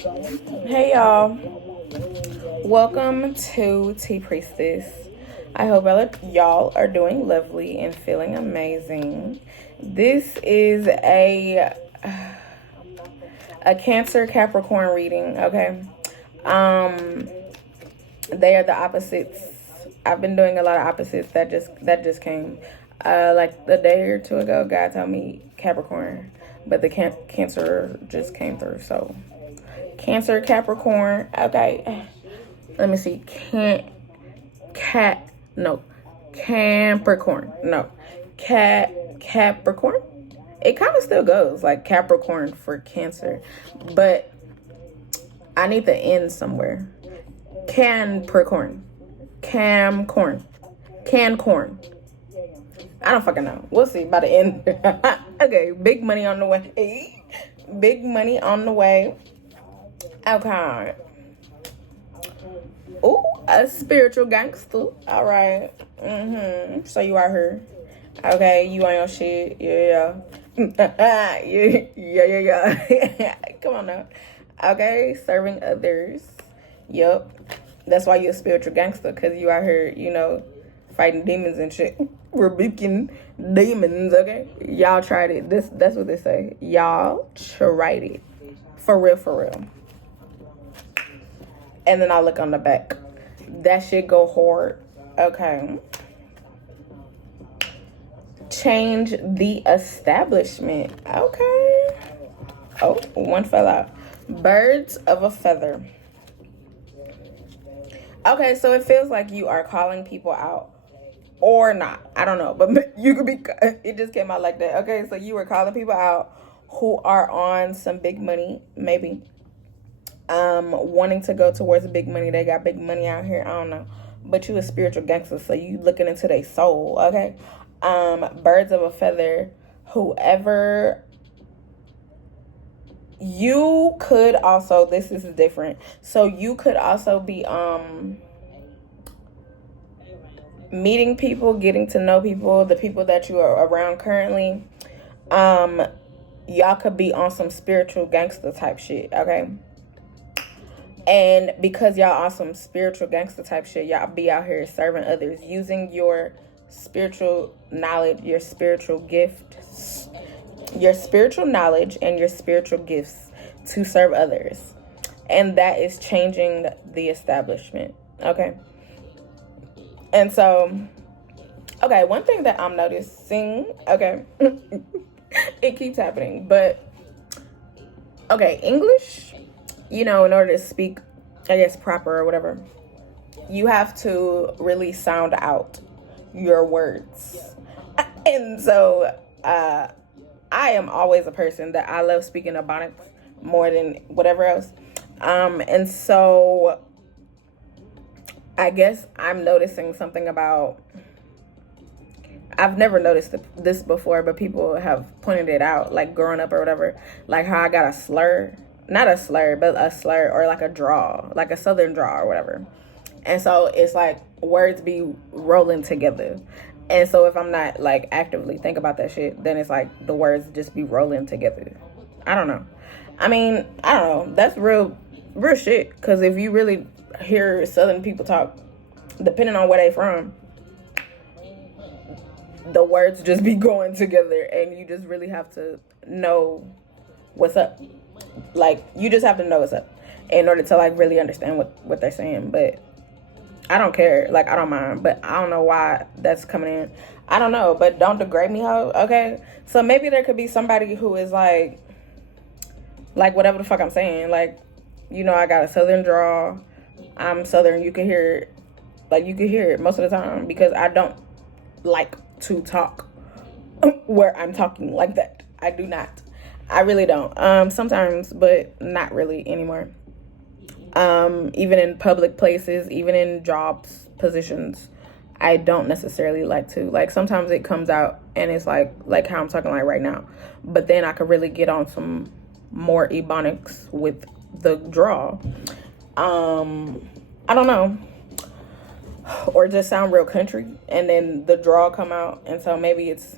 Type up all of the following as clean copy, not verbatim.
Hey y'all, welcome to Tea Priestess. I hope y'all are doing lovely and feeling amazing. This is a Cancer Capricorn reading, okay? They are the opposites. I've been doing a lot of opposites that just came. Like a day or two ago, God told me Capricorn, but the Cancer just came through. So Cancer Capricorn. Okay, let me see. Capricorn. No, Capricorn. It kind of still goes like Capricorn for Cancer, but I need the N somewhere. Canpricorn. Camcorn. Cancorn. I don't fucking know. We'll see by the end. Okay, big money on the way. Big money on the way. Okay. Ooh, a spiritual gangster. All right. So you are her. Okay, you on your shit. Yeah. Yeah. Come on now. Okay, serving others. Yup. That's why you're a spiritual gangster, because you out here, fighting demons and shit. Rebuking demons, okay? Y'all tried it. That's what they say. Y'all tried it. For real. And then I look on the back. That shit go hard. Okay. Change the establishment. Okay. Oh, one fell out. Birds of a feather. Okay, so it feels like you are calling people out or not. I don't know, but you could be, it just came out like that. Okay, so you were calling people out who are on some big money, maybe. Wanting to go towards big money. They got big money out here. I don't know. But you a spiritual gangster, so you looking into their soul, okay? Birds of a feather, whoever. You could also, this is different. So you could also be meeting people, getting to know people, the people that you are around currently. Y'all could be on some spiritual gangster type shit, okay? And because y'all on some spiritual gangster type shit, y'all be out here serving others, using your spiritual knowledge, your spiritual gifts, your spiritual knowledge and your spiritual gifts to serve others. And that is changing the establishment, okay? And so, okay, one thing that I'm noticing, okay, it keeps happening, but, okay, English, in order to speak, I guess, proper or whatever, you have to really sound out your words. And so, I am always a person that I love speaking Ebonics more than whatever else. And so I guess I'm noticing something about, I've never noticed this before, but people have pointed it out, like growing up or whatever, like how I got a slur, not a slur, but a slur, or like a draw, like a southern draw or whatever. And so it's like words be rolling together. And so if I'm not like actively think about that shit, then it's like the words just be rolling together. I don't know. I mean, I don't know. That's real shit. Because if you really hear Southern people talk, depending on where they from, the words just be going together, and you just really have to know what's up. Like, you just have to know what's up in order to like really understand what they're saying. But I don't care. Like, I don't mind. But I don't know why that's coming in. I don't know. But don't degrade me, ho. Okay? So maybe there could be somebody who is like whatever the fuck I'm saying. Like, I got a southern draw. I'm southern. You can hear it. Like, you can hear it most of the time. Because I don't like to talk where I'm talking like that. I do not. I really don't. Sometimes, but not really anymore. Even in public places, even in jobs, positions, I don't necessarily like to. Like, sometimes it comes out and it's like how I'm talking like right now. But then I could really get on some more Ebonics with the draw. I don't know. Or just sound real country and then the draw come out. And so maybe it's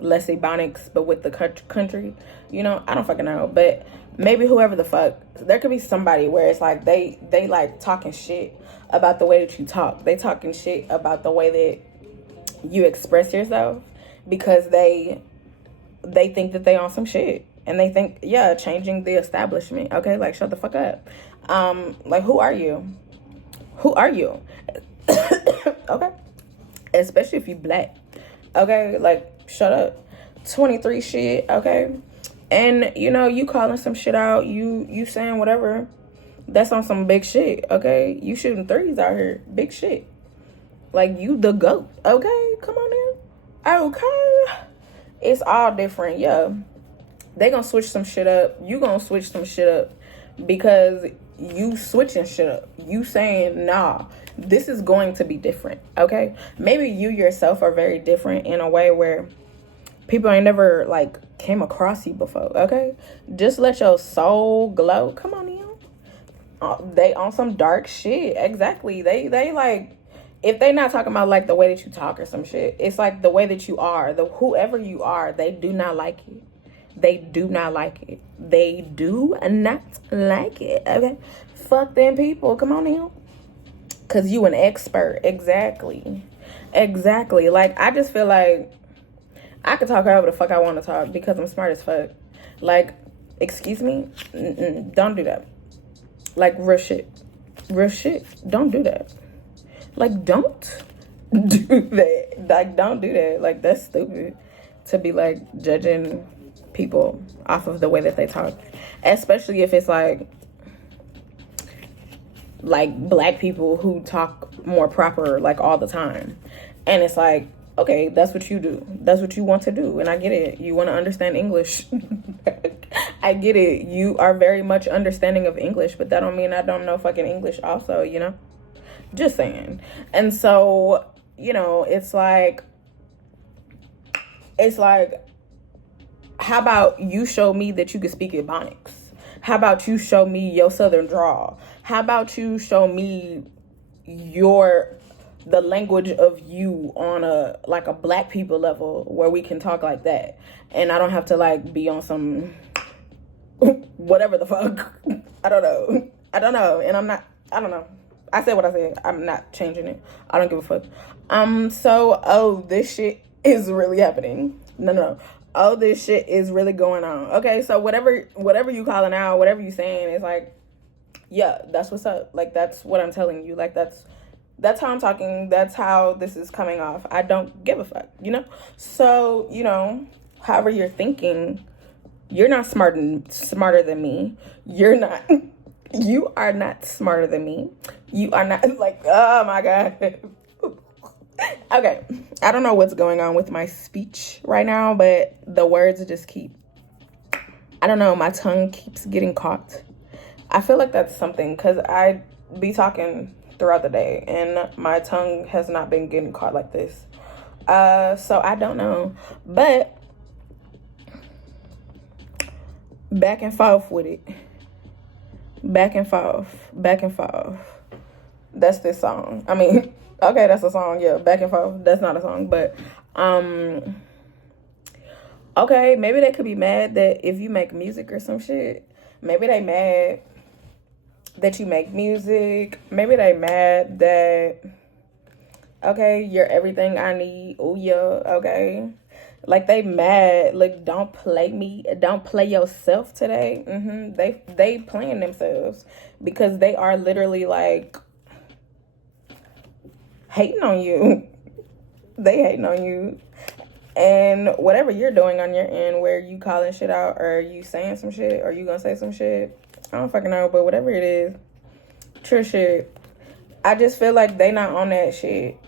less Ebonics, but with the country, I don't fucking know. But maybe whoever the fuck, there could be somebody where it's like they like talking shit about the way that you talk. They talking shit about the way that you express yourself because they think that they on some shit. And they think, yeah, changing the establishment. Okay, like, shut the fuck up. Like, who are you? Who are you? Okay. Especially if you black. Okay, like, shut up. 23 shit, okay? And, you know, you calling some shit out. You saying whatever. That's on some big shit, okay? You shooting threes out here. Big shit. Like, you the GOAT, okay? Come on in. Okay. It's all different, yeah. They gonna switch some shit up. You gonna switch some shit up because you switching shit up. You saying, nah, this is going to be different, okay? Maybe you yourself are very different in a way where people ain't never, like, came across you before, okay? Just let your soul glow. Come on in. They on some dark shit. Exactly. They like, if they not talking about, like, the way that you talk or some shit, it's like the way that you are. Whoever you are, they do not like it. They do not like it. They do not like it. Okay? Fuck them people. Come on in. Because you an expert. Exactly. Exactly. Like, I just feel like I could talk however the fuck I want to talk because I'm smart as fuck. Like, excuse me? Don't do that. Like, real shit. Real shit. Don't do that. Like, don't do that. Like, don't do that. Like, that's stupid to be, like, judging people off of the way that they talk, especially if it's like black people who talk more proper, like, all the time. And it's like, okay, that's what you do, that's what you want to do, and I get it. You want to understand English. I get it. You are very much understanding of English, but that don't mean I don't know fucking English also, you know? Just saying. And so, you know, it's like how about you show me that you can speak Ebonics? How about you show me your Southern drawl? How about you show me the language of you on a black people level where we can talk like that, and I don't have to, like, be on some whatever the fuck. I don't know, and I don't know. I said what I said. I'm not changing it. I don't give a fuck. So, this shit is really happening. No. Oh, this shit is really going on. Okay, so whatever you calling out, whatever you saying, is like, yeah, that's what's up. Like, that's what I'm telling you. Like, that's how I'm talking. That's how this is coming off. I don't give a fuck, you know? So, you know, however you're thinking, you're not smarter than me. You are not smarter than me. You are not, like, oh my God. Okay, I don't know what's going on with my speech right now, but the words just keep, I don't know, my tongue keeps getting caught. I feel like that's something, because I be talking throughout the day, and my tongue has not been getting caught like this. So I don't know, but back and forth with it. Back and forth. That's this song. I mean, okay, that's a song, yeah, back and forth. That's not a song, but, okay, maybe they could be mad that if you make music or some shit. Maybe they mad that you make music. Maybe they mad that, okay, you're everything I need. Oh, yeah, okay. Like, they mad. Like, don't play me. Don't play yourself today. They playing themselves because they are literally, like, hating on you. They hating on you. And whatever you're doing on your end, where you calling shit out, or you saying some shit, or you gonna say some shit, I don't fucking know, but whatever it is, true shit. I just feel like they not on that shit.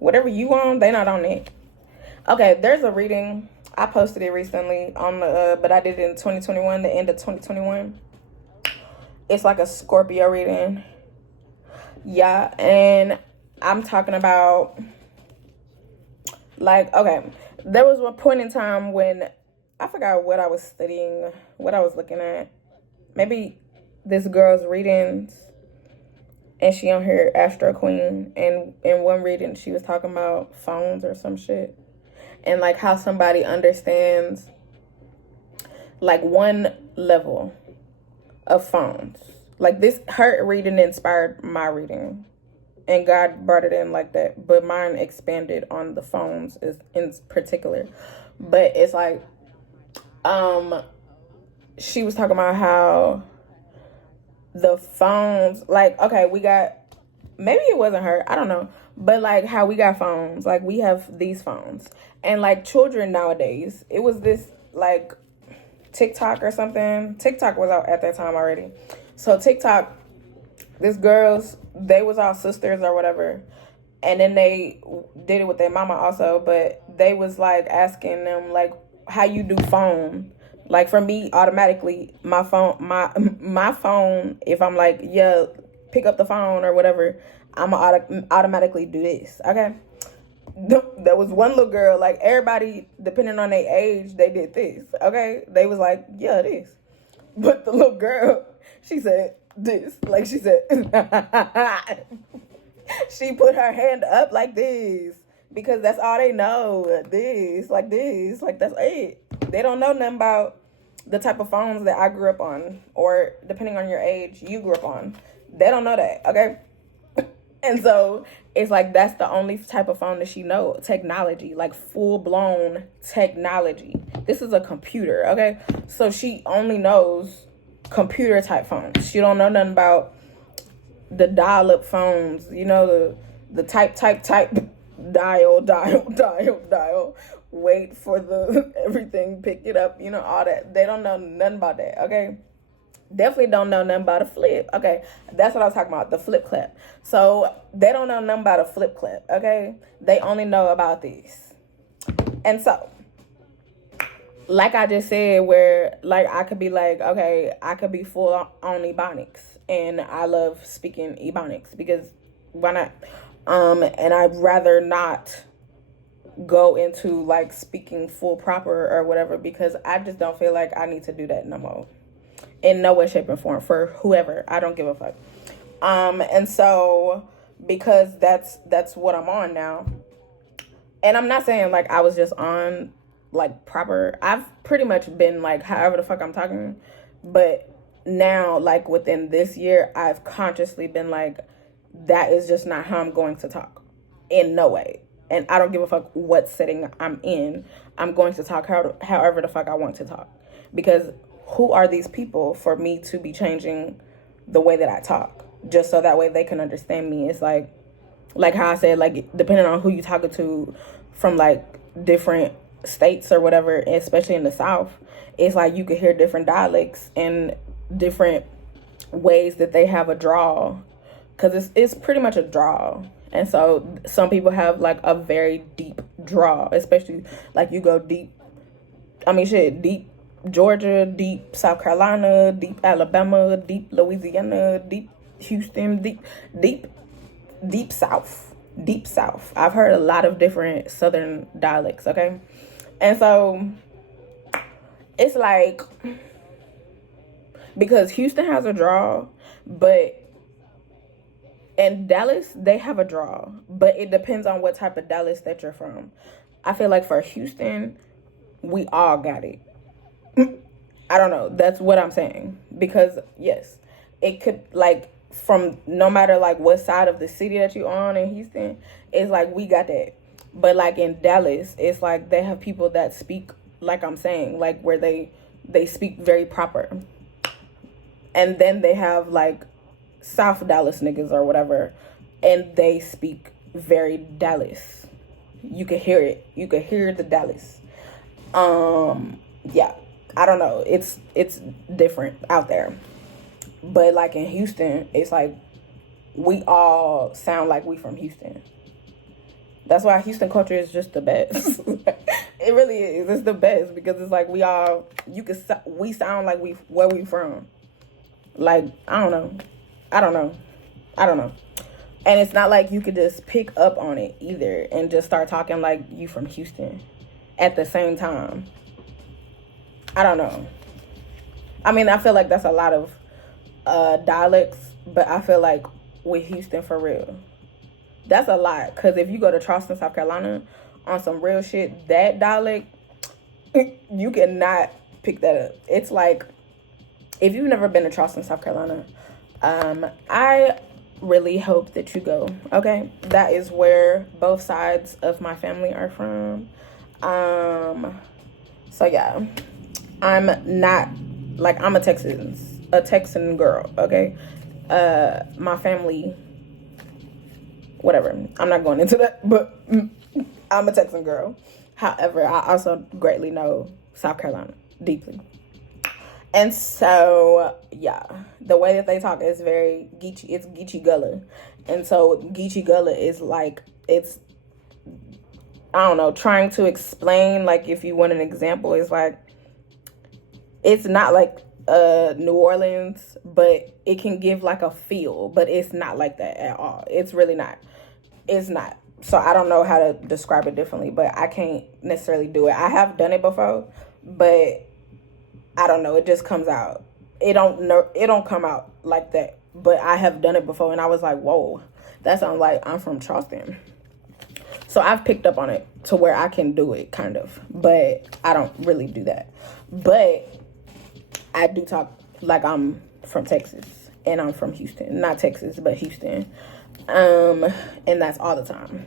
Whatever you on, they not on it. Okay, there's a reading. I posted it recently on the, but I did it in 2021, the end of 2021. It's like a Scorpio reading. Yeah, and I'm talking about, like, okay, there was one point in time when I forgot what I was studying, what I was looking at. Maybe this girl's readings, and she on her Astro Queen, and in one reading she was talking about phones or some shit, and like how somebody understands like one level, of phones. Like this, her reading inspired my reading, and God brought it in like that. But mine expanded on the phones is in particular. But it's like, she was talking about how the phones, like, okay, we got, maybe it wasn't her, I don't know, but like how we got phones, like we have these phones, and like children nowadays, it was this like TikTok or something. TikTok was out at that time already. So TikTok, this girls, they was all sisters or whatever, and then they did it with their mama also, but they was like asking them like how you do phone. Like for me, automatically, my phone, if I'm like, yeah, pick up the phone or whatever, I'm automatically do this, okay? There was one little girl, like everybody, depending on their age, they did this, okay? They was like, yeah, this. But the little girl, she said this, like she said, she put her hand up like this because that's all they know. This, like that's it. They don't know nothing about the type of phones that I grew up on, or depending on your age, you grew up on. They don't know that, okay? And so it's like that's the only type of phone that she know. Technology, like full-blown technology. This is a computer, okay? So she only knows computer type phones. She don't know nothing about the dial-up phones, you know, the type, dial, wait for the everything, pick it up, you know, all that. They don't know nothing about that, okay? Definitely don't know nothing about a flip. Okay, that's what I was talking about, the flip clap. So they don't know nothing about a flip clap, okay? They only know about this. And so, like I just said, where like I could be like, okay, I could be full on Ebonics, and I love speaking Ebonics because why not? And I'd rather not go into like speaking full proper or whatever, because I just don't feel like I need to do that no more. In no way, shape, or form for whoever. I don't give a fuck. And so because that's what I'm on now. And I'm not saying like I was just on like proper. I've pretty much been like however the fuck I'm talking. But now, like within this year, I've consciously been like, that is just not how I'm going to talk. In no way. And I don't give a fuck what setting I'm in. I'm going to talk however the fuck I want to talk. Because who are these people for me to be changing the way that I talk? Just so that way they can understand me. It's like how I said, like, depending on who you talking to from, like, different states or whatever, especially in the South, it's like you could hear different dialects and different ways that they have a drawl. Because it's pretty much a drawl. And so some people have, like, a very deep drawl, especially, like, you go deep. I mean, shit, deep Georgia, deep South Carolina, deep Alabama, deep Louisiana, deep Houston, deep South. I've heard a lot of different Southern dialects, okay? And so it's like, because Houston has a draw, but in Dallas, they have a draw, but it depends on what type of Dallas that you're from. I feel like for Houston, we all got it. I don't know. That's what I'm saying. Because, yes, it could, like, from no matter, like, what side of the city that you're on in Houston, it's like, we got that. But, like, in Dallas, it's like they have people that speak, like I'm saying, like, where they speak very proper. And then they have, like, South Dallas niggas or whatever, and they speak very Dallas. You can hear it. You can hear the Dallas. Yeah. I don't know. It's different out there. But like in Houston, it's like we all sound like we from Houston. That's why Houston culture is just the best. It really is. It's the best because it's like we sound like where we from. Like, I don't know. And it's not like you could just pick up on it either and just start talking like you from Houston at the same time. I don't know. I mean, I feel like that's a lot of dialects, but I feel like with Houston, for real, that's a lot. Because if you go to Charleston, South Carolina, on some real shit, that dialect, you cannot pick that up. It's like if you've never been to Charleston, South Carolina, I really hope that you go. Okay, that is where both sides of my family are from. So yeah, I'm not like, I'm a Texan girl. Okay, my family, whatever. I'm not going into that, but I'm a Texan girl. However, I also greatly know South Carolina deeply. And so, yeah, the way that they talk is very Geechee. It's Geechee Gullah. And so Geechee Gullah is like, it's, I don't know, trying to explain, like, if you want an example, it's like, it's not like New Orleans, but it can give like a feel, but it's not like that at all. It's really not. It's not. So I don't know how to describe it differently, but I can't necessarily do it. I have done it before, but I don't know. It just comes out. It don't come out like that. But I have done it before, and I was like, whoa, that sounds like I'm from Charleston. So I've picked up on it to where I can do it, kind of. But I don't really do that. But I do talk like I'm from Texas, and I'm from Houston. Not Texas, but Houston. And that's all the time.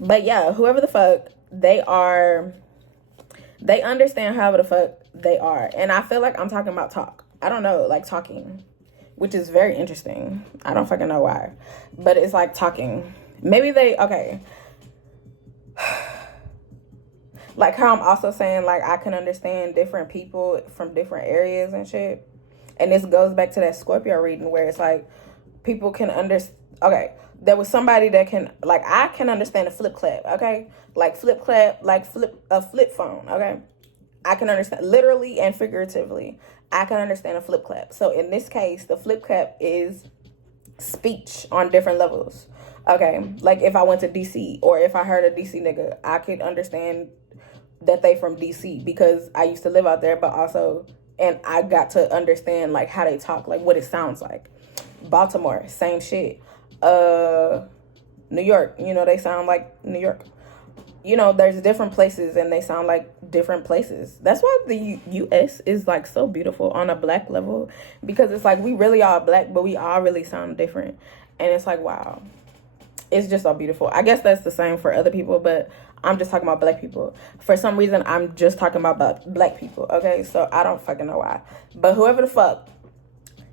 But yeah, whoever the fuck they are, they understand however the fuck they are. And I feel like I'm talking about talk. I don't know, like talking, which is very interesting. I don't fucking know why, but it's like talking. Maybe they, okay. Like how I'm also saying, like, I can understand different people from different areas and shit. And this goes back to that Scorpio reading where it's like, people can understand. Okay, there was somebody that can, like, I can understand a flip clap, okay? Like flip clap, like a flip phone, okay? I can understand, literally and figuratively, I can understand a flip clap. So in this case, the flip clap is speech on different levels, okay? Like if I went to DC, or if I heard a DC nigga, I could understand that they from DC because I used to live out there, but also, and I got to understand like how they talk, like what it sounds like. Baltimore, same shit. New York, you know, they sound like New York. You know, there's different places and they sound like different places. That's why the US is like so beautiful on a black level, because it's like we really are black, but we all really sound different. And it's like, wow, it's just so beautiful. I guess that's the same for other people, but I'm just talking about black people. For some reason, I'm just talking about black people, okay? So I don't fucking know why. But whoever the fuck,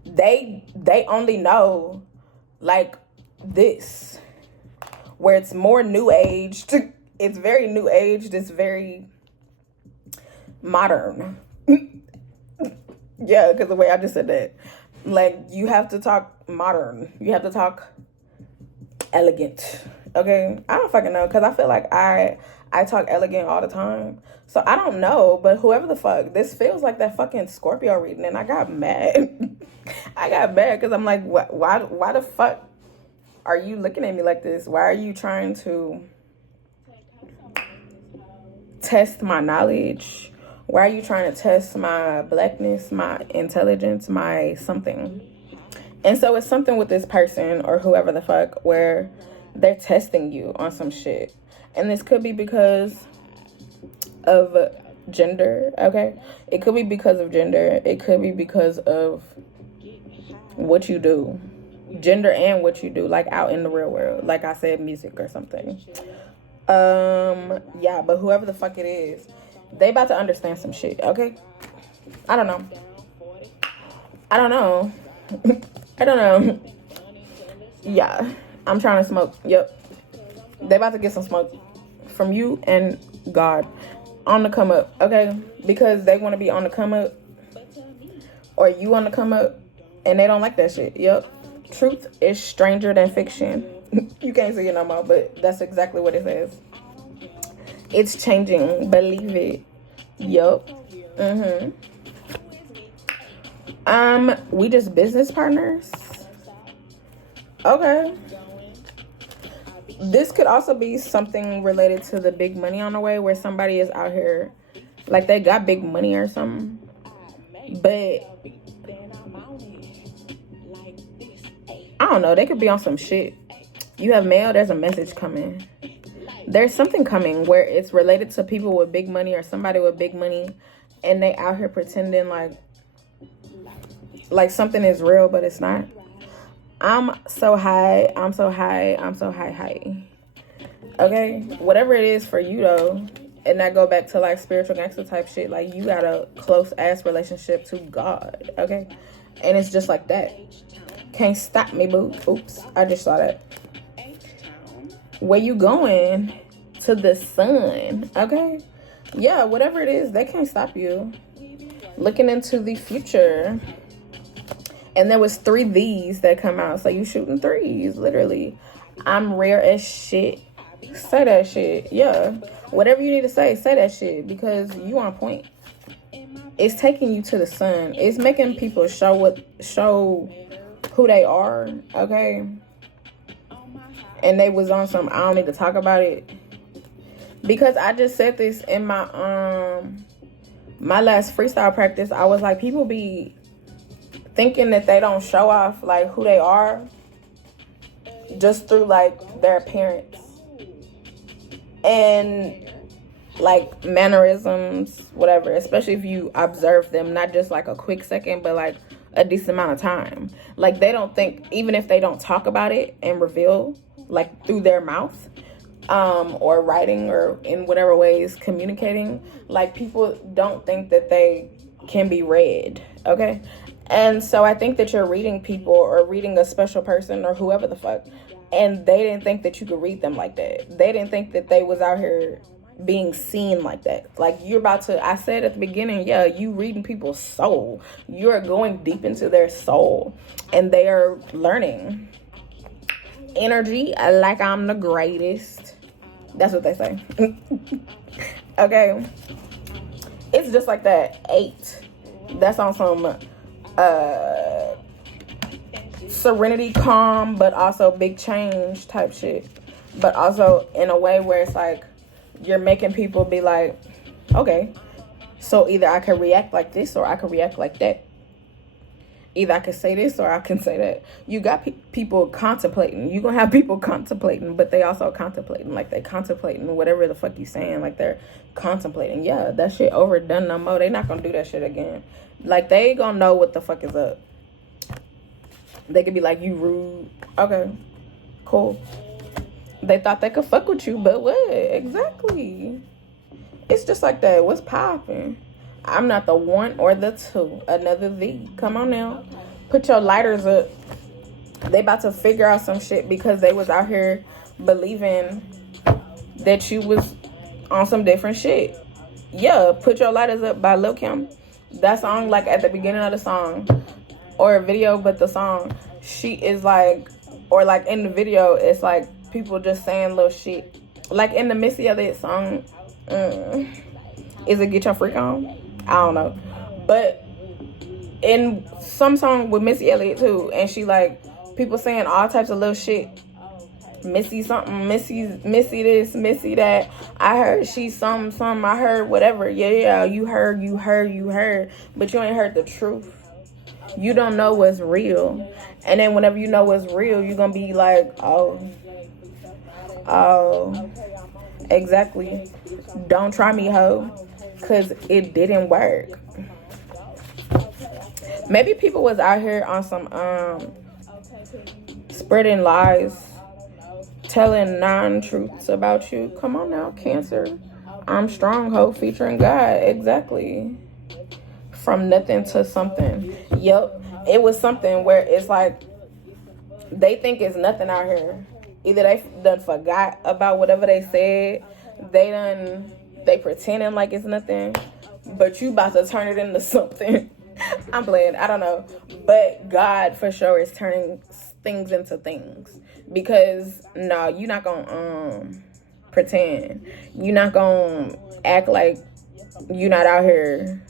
they only know like this, where it's more new age. It's very new age. It's very modern. Yeah, because the way I just said that, like, you have to talk modern. You have to talk elegant. Okay, I don't fucking know, because I feel like I talk elegant all the time. So I don't know, but whoever the fuck, this feels like that fucking Scorpio reading, and I got mad. I got mad because I'm like, why the fuck are you looking at me like this? Why are you trying to test my knowledge? Why are you trying to test my blackness, my intelligence, my something? And so it's something with this person or whoever the fuck where they're testing you on some shit. And this could be because of gender, okay? It could be because of gender. It could be because of what you do. Gender and what you do, like out in the real world. Like I said, music or something. Yeah, but whoever the fuck it is, they about to understand some shit, okay? I don't know. I don't know. Yeah, I'm trying to smoke. Yep. They about to get some smoke from you and God on the come up, okay? Because they want to be on the come up, or you on the come up, and they don't like that shit. Yep. Truth is stranger than fiction. You can't see it no more, but that's exactly what it says. It's changing. Believe it. Yup. We just business partners. Okay. This could also be something related to the big money on the way, where somebody is out here, like they got big money or something, but I don't know, they could be on some shit. You have mail, there's a message coming. There's something coming where it's related to people with big money or somebody with big money, and they out here pretending like like something is real, but it's not. I'm so high. I'm so high. I'm so high. Okay? Whatever it is for you, though, and that go back to, like, spiritual gangster type shit. Like, you got a close-ass relationship to God, okay? And it's just like that. Can't stop me, boo. Oops, I just saw that. Where you going? To the sun, okay? Yeah, whatever it is, they can't stop you. Looking into the future. And there was 3 V's that come out. So you shooting 3s, literally. I'm rare as shit. Say that shit. Yeah. Whatever you need to say that shit. Because you on point. It's taking you to the sun. It's making people show who they are. Okay. And they was on some, I don't need to talk about it. Because I just said this in my my last freestyle practice. I was like, people be thinking that they don't show off, like, who they are just through, like, their appearance and, like, mannerisms, whatever, especially if you observe them, not just like a quick second, but like a decent amount of time. Like, they don't think, even if they don't talk about it and reveal, like, through their mouth, or writing, or in whatever ways communicating, like, people don't think that they can be read, okay? And so I think that you're reading people, or reading a special person, or whoever the fuck, and they didn't think that you could read them like that. They didn't think that they was out here being seen like that. Like, you're about to, I said at the beginning, yeah, you reading people's soul. You're going deep into their soul, and they are learning energy like I'm the greatest. That's what they say. Okay. It's just like that. 8. That's on some serenity, calm, but also big change type shit. But also in a way where it's like you're making people be like, okay, so either I can react like this or I can react like that. Either I can say this or I can say that. You got people contemplating. You're going to have people contemplating, but they also contemplating. Like, they contemplating whatever the fuck you saying. Like, they're contemplating. Yeah, that shit overdone no more. They not going to do that shit again. Like, they going to know what the fuck is up. They could be like, you rude. Okay, cool. They thought they could fuck with you, but what? Exactly. It's just like that. What's popping? I'm not the 1 or the 2. Another V. Come on now. Put your lighters up. They about to figure out some shit because they was out here believing that you was on some different shit. Yeah, Put Your Lighters Up by Lil Kim. That song, like, at the beginning of the song, or a video, but the song, she is like, or like in the video, it's like people just saying little shit. Like in the Missy Elliott song, is it Get Your Freak On? I don't know. But in some song with Missy Elliott too, and she like, people saying all types of little shit. Missy something, Missy this, Missy that. I heard she some, I heard whatever. Yeah, you heard. But you ain't heard the truth. You don't know what's real. And then whenever you know what's real, you're going to be like, oh, exactly. Don't try me, ho. Because it didn't work. Maybe people was out here on some spreading lies, telling non-truths about you. Come on now, Cancer. I'm strong, ho, featuring God. Exactly. From nothing to something. Yep. It was something where it's like they think it's nothing out here. Either they done forgot about whatever they said. They pretending like it's nothing. But you about to turn it into something. I'm playing. I don't know. But God for sure is turning things into things. Because no, you're not gonna pretend. You're not gonna act like you're not out here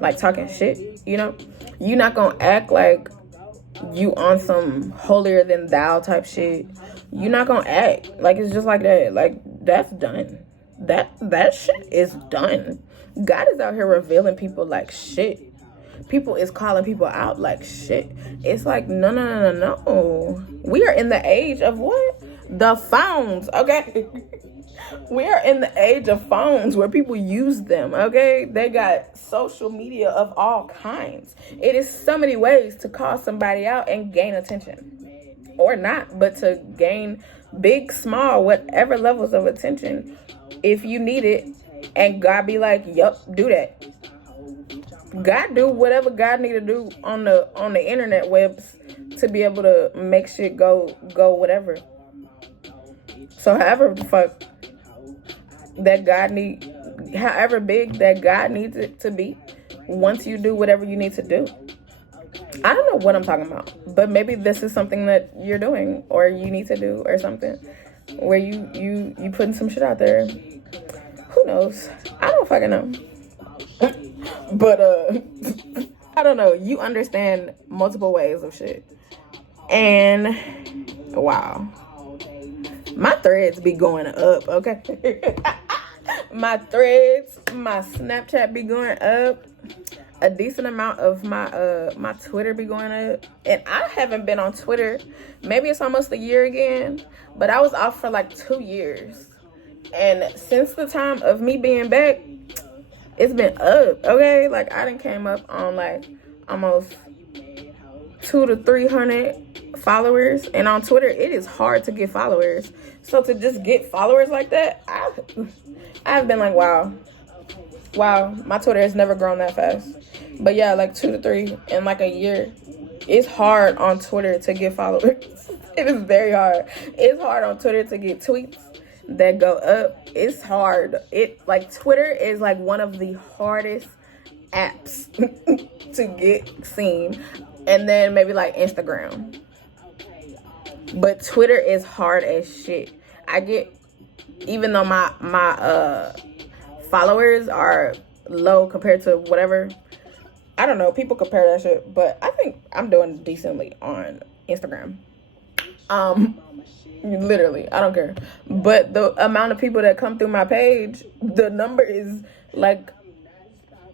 like talking shit, you know? You're not gonna act like you on some holier than thou type shit. You're not gonna act like it's just like that. Like, that's done. That shit is done. God is out here revealing people like shit. People is calling people out like shit. It's like, no. We are in the age of what? The phones, okay? We are in the age of phones where people use them, okay? They got social media of all kinds. It is so many ways to call somebody out and gain attention. Or not, but to gain big, small, whatever levels of attention if you need it. And God be like, yup, do that. God do whatever God need to do on the internet webs to be able to make shit go whatever. So however the fuck that God need, however big that God needs it to be, once you do whatever you need to do. I don't know what I'm talking about, but maybe this is something that you're doing or you need to do or something where you putting some shit out there. Who knows? I don't fucking know. But I don't know. You understand multiple ways of shit. And wow. My threads be going up, okay? My threads, my Snapchat be going up. A decent amount of my Twitter be going up. And I haven't been on Twitter. Maybe it's almost a year again. But I was off for like 2 years. And since the time of me being back, it's been up, okay? Like, I done came up on like almost 200 to 300 followers. And on Twitter, it is hard to get followers. So to just get followers like that, I've been like, wow, my Twitter has never grown that fast. But yeah, like 2 to 3 in like a year. It's hard on Twitter to get followers. It is very hard. It's hard on Twitter to get tweets that go up. It's hard. Twitter is like one of the hardest apps to get seen. And then maybe like Instagram. But Twitter is hard as shit. Even though my followers are low compared to whatever, I don't know, people compare that shit, but I think I'm doing decently on Instagram. Literally, I don't care. But the amount of people that come through my page, the number is like,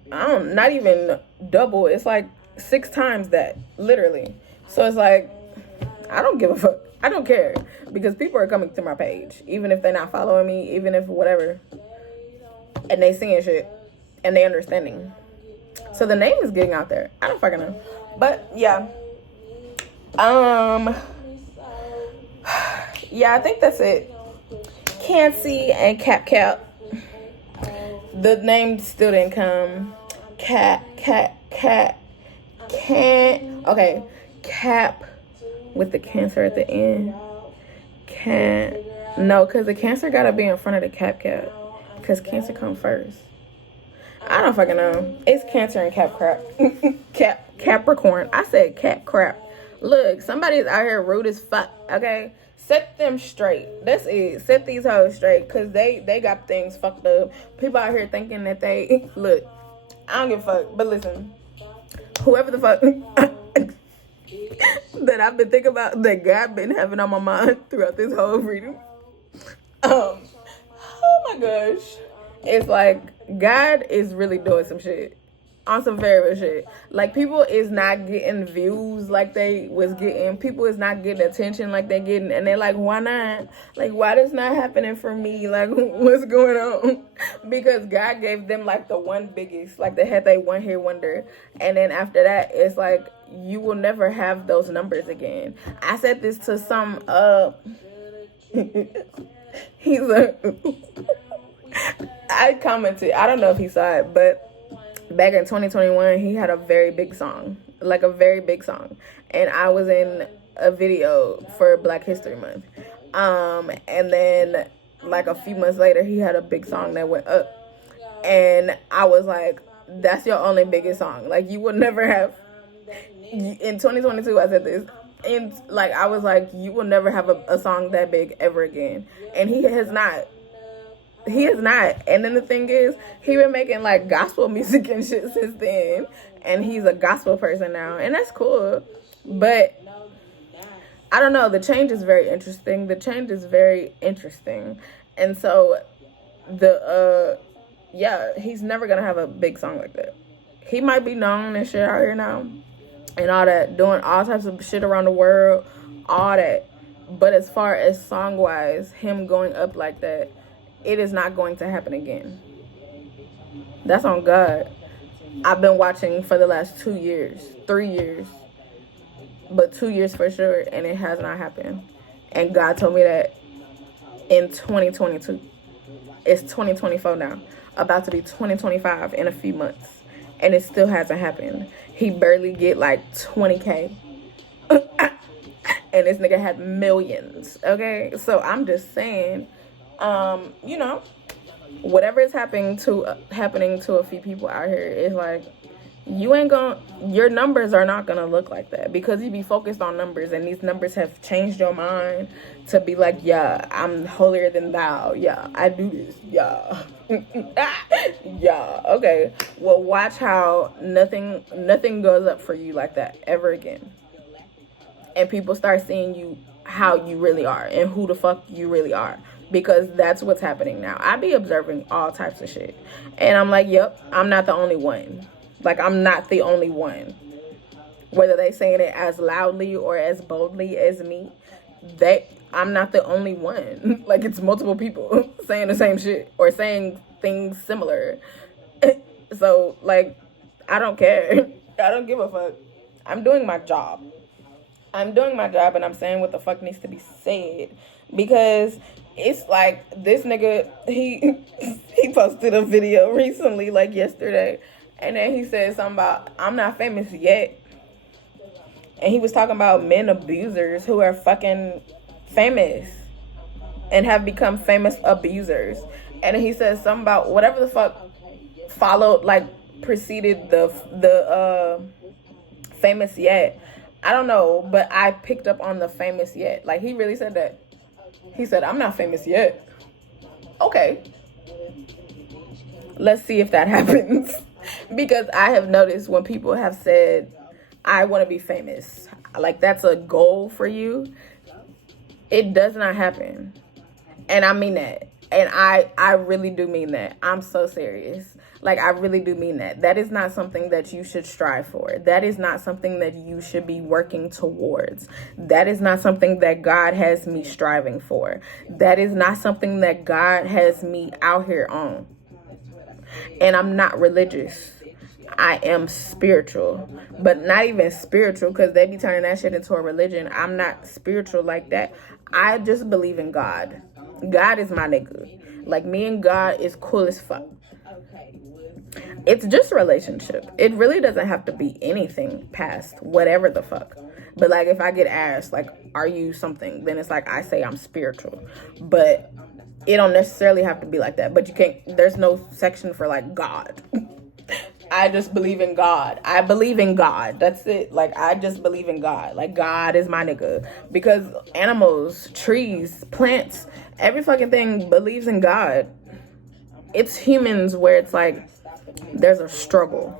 not even double. It's like 6 times that, literally. So it's like, I don't give a fuck. I don't care, because people are coming to my page, even if they're not following me, even if whatever, and they seeing shit, and they understanding. So the name is getting out there. I don't fucking know. But yeah. Yeah, I think that's it. Cancy and Cap. The name still didn't come. Okay. Cap with the cancer at the end. No, because the cancer gotta be in front of the cap. Because cancer come first. I don't fucking know. It's Cancer and Capricorn. I said cap crap. Look, somebody's out here rude as fuck, okay? Set them straight. That's it. Set these hoes straight, because they got things fucked up. People out here thinking that they... Look, I don't give a fuck. But listen, whoever the fuck that I've been thinking about, that God been having on my mind throughout this whole reading. Oh my gosh. It's like, God is really doing some shit. On some very real shit. Like, people is not getting views like they was getting. People is not getting attention like they getting. And they're like, why not? Like, why this not happening for me? Like, what's going on? Because God gave them like the one biggest. Like, they had that one hit wonder. And then after that, it's like, you will never have those numbers again. I said this to some he's I commented, I don't know if he saw it, but back in 2021, he had a very big song. And I was in a video for Black History Month. And then like a few months later, he had a big song that went up. And I was like, that's your only biggest song. Like, you will never have... In 2022, I said this. And like, I was like, you will never have a song that big ever again. And he has not. And then the thing is, he been making like gospel music and shit since then. And he's a gospel person now. And that's cool. But I don't know. The change is very interesting. And so he's never going to have a big song like that. He might be known and shit out here now. And all that. Doing all types of shit around the world. All that. But as far as song-wise, him going up like that, it is not going to happen again. That's on God. I've been watching for the last 2 years, 3 years, but 2 years for sure, and it has not happened. And God told me that in 2022. It's 2024 now, about to be 2025 in a few months, and it still hasn't happened. He barely get like 20K. And this nigga had millions, okay? So I'm just saying, you know, whatever is happening to a few people out here is like, your numbers are not gonna look like that, because you be focused on numbers, and these numbers have changed your mind to be like, yeah, I'm holier than thou, yeah, I do this, yeah. Yeah, okay. Well, watch how nothing goes up for you like that ever again. And people start seeing you how you really are and who the fuck you really are, because that's what's happening now. I be observing all types of shit, and I'm like, yep, I'm not the only one. Like, I'm not the only one. Whether they saying it as loudly or as boldly as me, I'm not the only one. Like, it's multiple people saying the same shit or saying things similar. So, like, I don't care. I don't give a fuck. I'm doing my job. And I'm saying what the fuck needs to be said. Because it's like, this nigga, he posted a video recently, like yesterday. And then he said something about, I'm not famous yet. And he was talking about men abusers who are fucking famous and have become famous abusers. And then he said something about whatever the fuck preceded the famous yet. I don't know, but I picked up on the famous yet. Like, he really said that. He said, I'm not famous yet. Okay. Let's see if that happens. Because I have noticed when people have said, I want to be famous, like that's a goal for you, it does not happen. And I mean that. And I really do mean that. I'm so serious. Like, I really do mean that. That is not something that you should strive for. That is not something that you should be working towards. That is not something that God has me striving for. That is not something that God has me out here on. And I'm not religious. I am spiritual. But not even spiritual, because they be turning that shit into a religion. I'm not spiritual like that. I just believe in God. God is my nigga. Like, me and God is cool as fuck. It's just a relationship. It really doesn't have to be anything past whatever the fuck. But, like, if I get asked, like, are you something? Then it's like, I say I'm spiritual. But it don't necessarily have to be like that. But you can't, there's no section for, like, God. I just believe in God. I believe in God. That's it. Like, I just believe in God. Like, God is my nigga. Because animals, trees, plants, every fucking thing believes in God. It's humans where it's like, there's a struggle.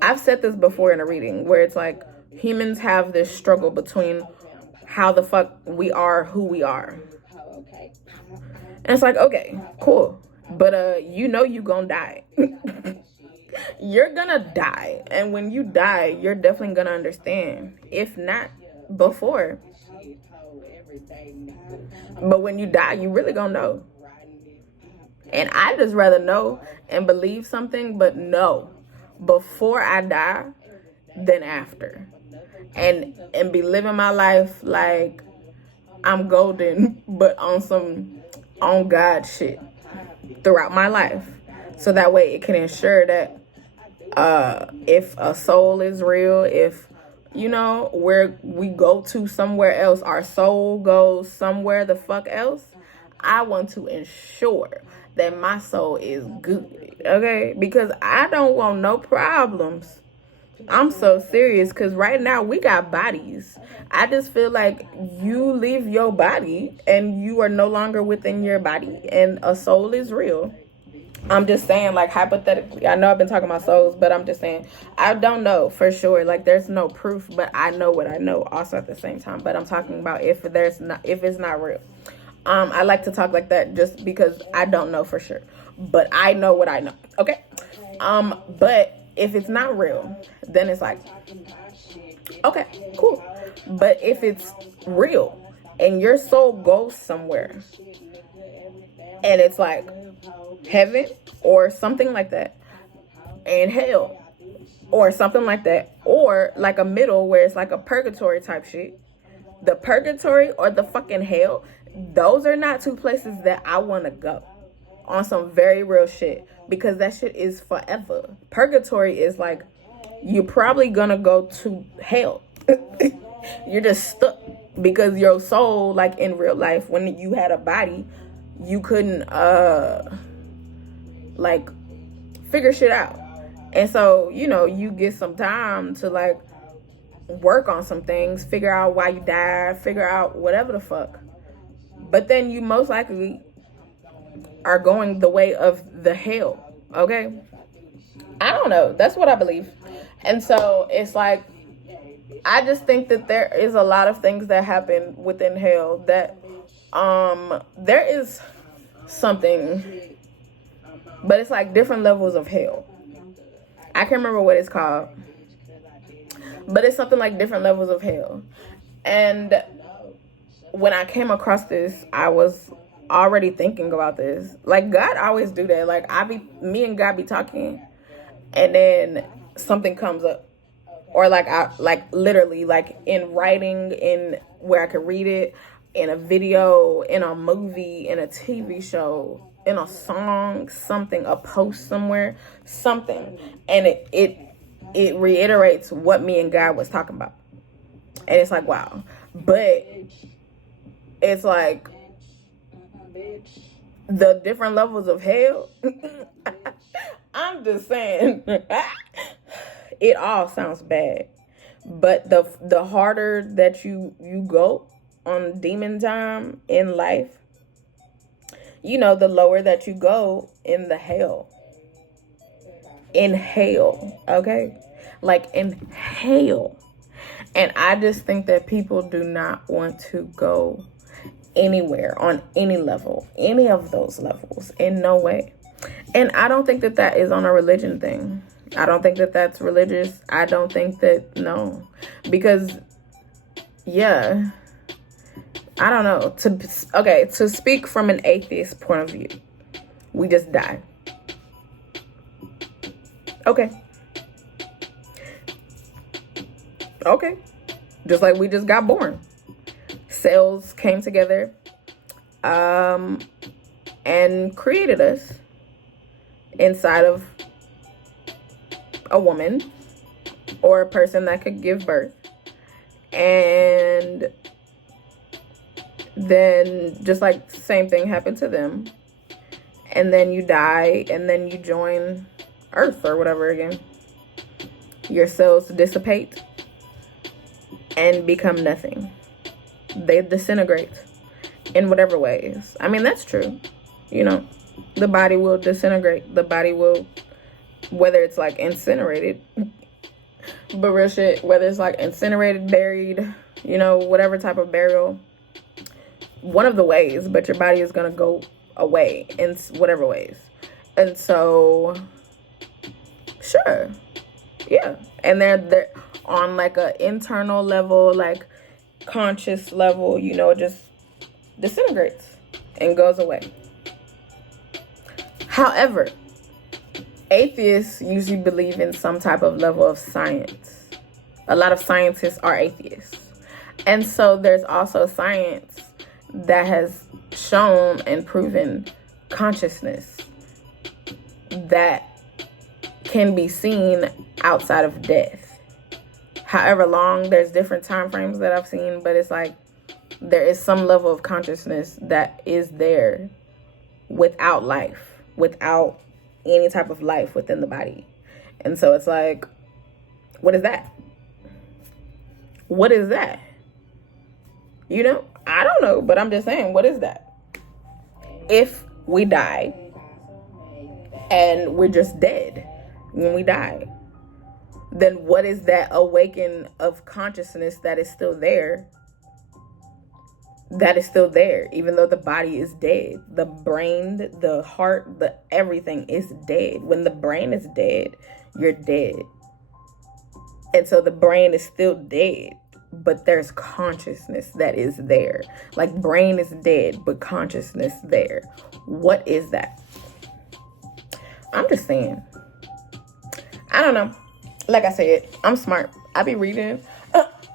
I've said this before in a reading, where it's like, humans have this struggle between how the fuck we are who we are. And it's like, okay, cool. But you know you gonna die. You're gonna die. And when you die, you're definitely gonna understand. If not before. But when you die, you really gonna know. And I just rather know and believe something, but know before I die than after. And be living my life like I'm golden, but on God shit throughout my life. So that way it can ensure that if a soul is real, if, you know, where we go to somewhere else, our soul goes somewhere the fuck else, I want to ensure that my soul is good, okay? Because I don't want no problems. I'm so serious, because right now we got bodies. I just feel like you leave your body and you are no longer within your body, and a soul is real. I'm just saying, like, hypothetically, I know I've been talking about souls, but I'm just saying, I don't know for sure. Like, there's no proof, but I know what I know also at the same time. But I'm talking about if it's not real. I like to talk like that just because I don't know for sure, but I know what I know. Okay. But if it's not real, then it's like, okay, cool. But if it's real and your soul goes somewhere And it's like heaven or something like that, and hell or something like that, or like a middle where it's like a purgatory type shit. The purgatory or the fucking hell, those are not two places that I want to go on some very real shit, because that shit is forever. Purgatory is like, you're probably gonna go to hell. You're just stuck because your soul, like in real life, when you had a body, you couldn't like figure shit out. And so, you know, you get some time to like work on some things, figure out why you died, figure out whatever the fuck. But then you most likely are going the way of the hell, okay? I don't know. That's what I believe. And so it's like, I just think that there is a lot of things that happen within hell that there is something, but it's like different levels of hell. I can't remember what it's called, but it's something like different levels of hell. And when I came across this, I was already thinking about this. Like, God always do that. Like, me and God be talking, and then something comes up. Or like, I like literally like in writing, in where I could read it, in a video, in a movie, in a TV show, in a song, something, a post somewhere, something. And it reiterates what me and God was talking about. And it's like, wow. But it's like the different levels of hell. I'm just saying. It all sounds bad. But the harder that you go on demon time in life, you know, the lower that you go in the hell. In hell, okay? Like in hell. And I just think that people do not want to go anywhere on any level, any of those levels, in no way. And I don't think that that is on a religion thing. I don't think that that's religious. I don't think that, no. Because, yeah, I don't know. To speak from an atheist point of view, we just die. Okay. Just like we just got born. Cells came together and created us inside of a woman or a person that could give birth. And then just like the same thing happened to them. And then you die, and then you join Earth or whatever again. Your cells dissipate and become nothing. They disintegrate in whatever ways. I mean, that's true. You know, the body will disintegrate. The body will, whether it's like incinerated, but real shit, whether it's like incinerated, buried, you know, whatever type of burial, one of the ways, but your body is going to go away in whatever ways. And so, sure. Yeah. And they're on like a internal level, like conscious level, you know, just disintegrates and goes away. However, atheists usually believe in some type of level of science. A lot of scientists are atheists. And so there's also science that has shown and proven consciousness that can be seen outside of death. However long, there's different time frames that I've seen, but it's like there is some level of consciousness that is there without life, without any type of life within the body. And so it's like, what is that? What is that? You know, I don't know, but I'm just saying, what is that? If we die and we're just dead when we die, then what is that awaken of consciousness that is still there? That is still there, even though the body is dead. The brain, the heart, the everything is dead. When the brain is dead, you're dead. And so the brain is still dead, but there's consciousness that is there. Like brain is dead, but consciousness there. What is that? I'm just saying. I don't know. Like I said, I'm smart. I be reading.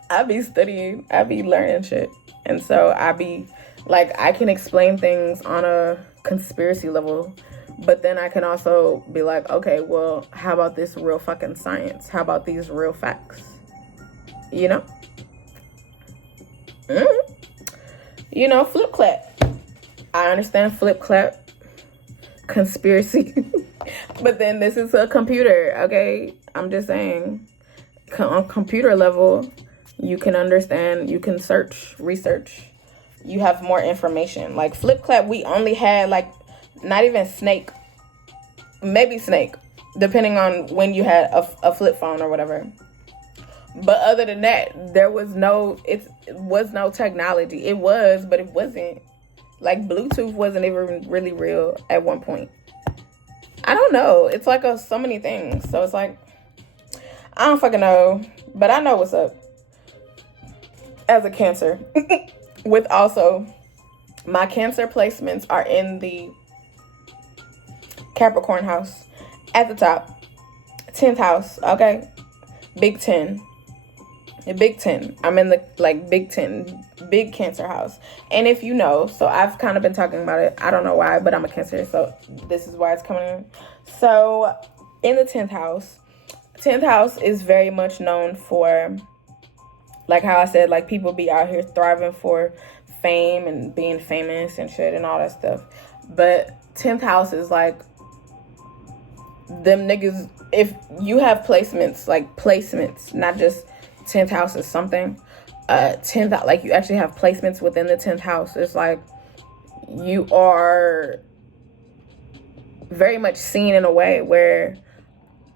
I be studying. I be learning shit. And so I be like, I can explain things on a conspiracy level, but then I can also be like, okay, well, how about this real fucking science? How about these real facts? You know? You know, flip clap. I understand flip clap, conspiracy. But then this is a computer, okay? I'm just saying, on computer level, you can understand, you can search, research. You have more information. Like flip clap, we only had like, not even snake, maybe snake, depending on when you had a flip phone or whatever. But other than that, there was no, it was no technology. It was, but it wasn't. Like Bluetooth wasn't even really real at one point. I don't know. It's like so many things. So it's like, I don't fucking know. But I know what's up. As a Cancer. With also, my Cancer placements are in the Capricorn house. At the top. 10th house. Okay. Big 10. Big 10. I'm in the like Big 10, big Cancer house. And if you know, so I've kind of been talking about it. I don't know why, but I'm a Cancer, so this is why it's coming in. So in the 10th house is very much known for, like how I said, like people be out here thriving for fame and being famous and shit and all that stuff. But 10th house is like them niggas. If you have placements, like placements, not just 10th house is something. 10th, like you actually have placements within the 10th house. It's like you are very much seen in a way where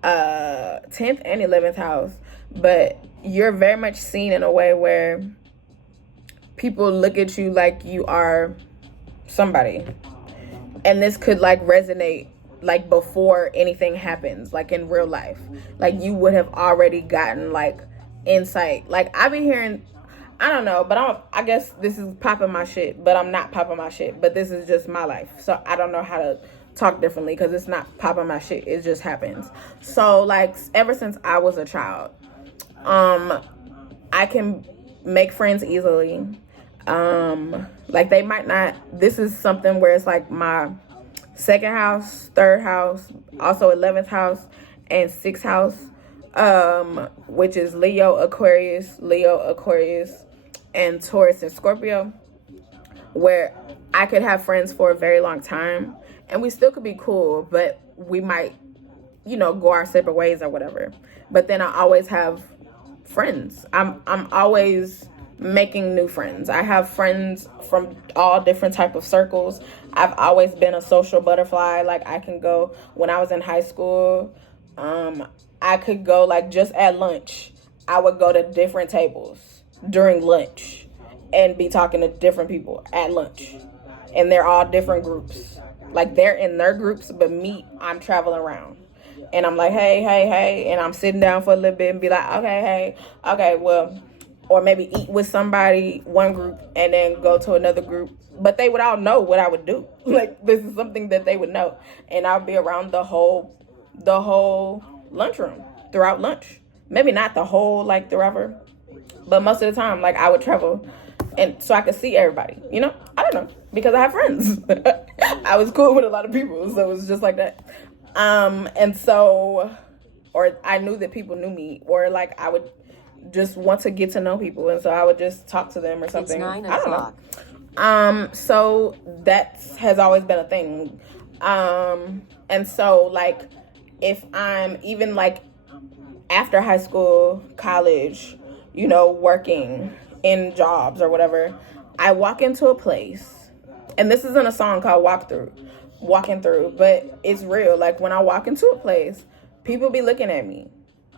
10th and 11th house, but you're very much seen in a way where people look at you like you are somebody. And this could like resonate like before anything happens, like in real life. Like you would have already gotten like insight. Like I've been hearing, I don't know, but I guess this is popping my shit, but I'm not popping my shit, but this is just my life. So I don't know how to talk differently because it's not popping my shit. It just happens. So like ever since I was a child, I can make friends easily. Like they might not, this is something where it's like my 2nd house, 3rd house, also 11th house and 6th house, which is Leo, Aquarius, and Taurus and Scorpio, where I could have friends for a very long time and we still could be cool, but we might, you know, go our separate ways or whatever. But then I always have friends. I'm always making new friends. I have friends from all different type of circles. I've always been a social butterfly. Like I can go, when I was in high school, I could go like just at lunch. I would go to different tables during lunch and be talking to different people at lunch. And they're all different groups. Like they're in their groups, but me, I'm traveling around. And I'm like, hey. And I'm sitting down for a little bit and be like, okay, well, or maybe eat with somebody, one group, and then go to another group. But they would all know what I would do. Like this is something that they would know. And I'll be around the whole lunchroom throughout lunch. Maybe not the whole, like forever, but most of the time, like I would travel and so I could see everybody, you know? I don't know, because I have friends. I was cool with a lot of people, so it was just like that. And so, or I knew that people knew me, or like I would just want to get to know people, and so I would just talk to them or something. It's 9 I don't o'clock. know. So that has always been a thing. And so like if I'm even like after high school, college, you know, working in jobs or whatever, I walk into a place, and this isn't a song called Walking Through, but it's real. Like when I walk into a place, people be looking at me.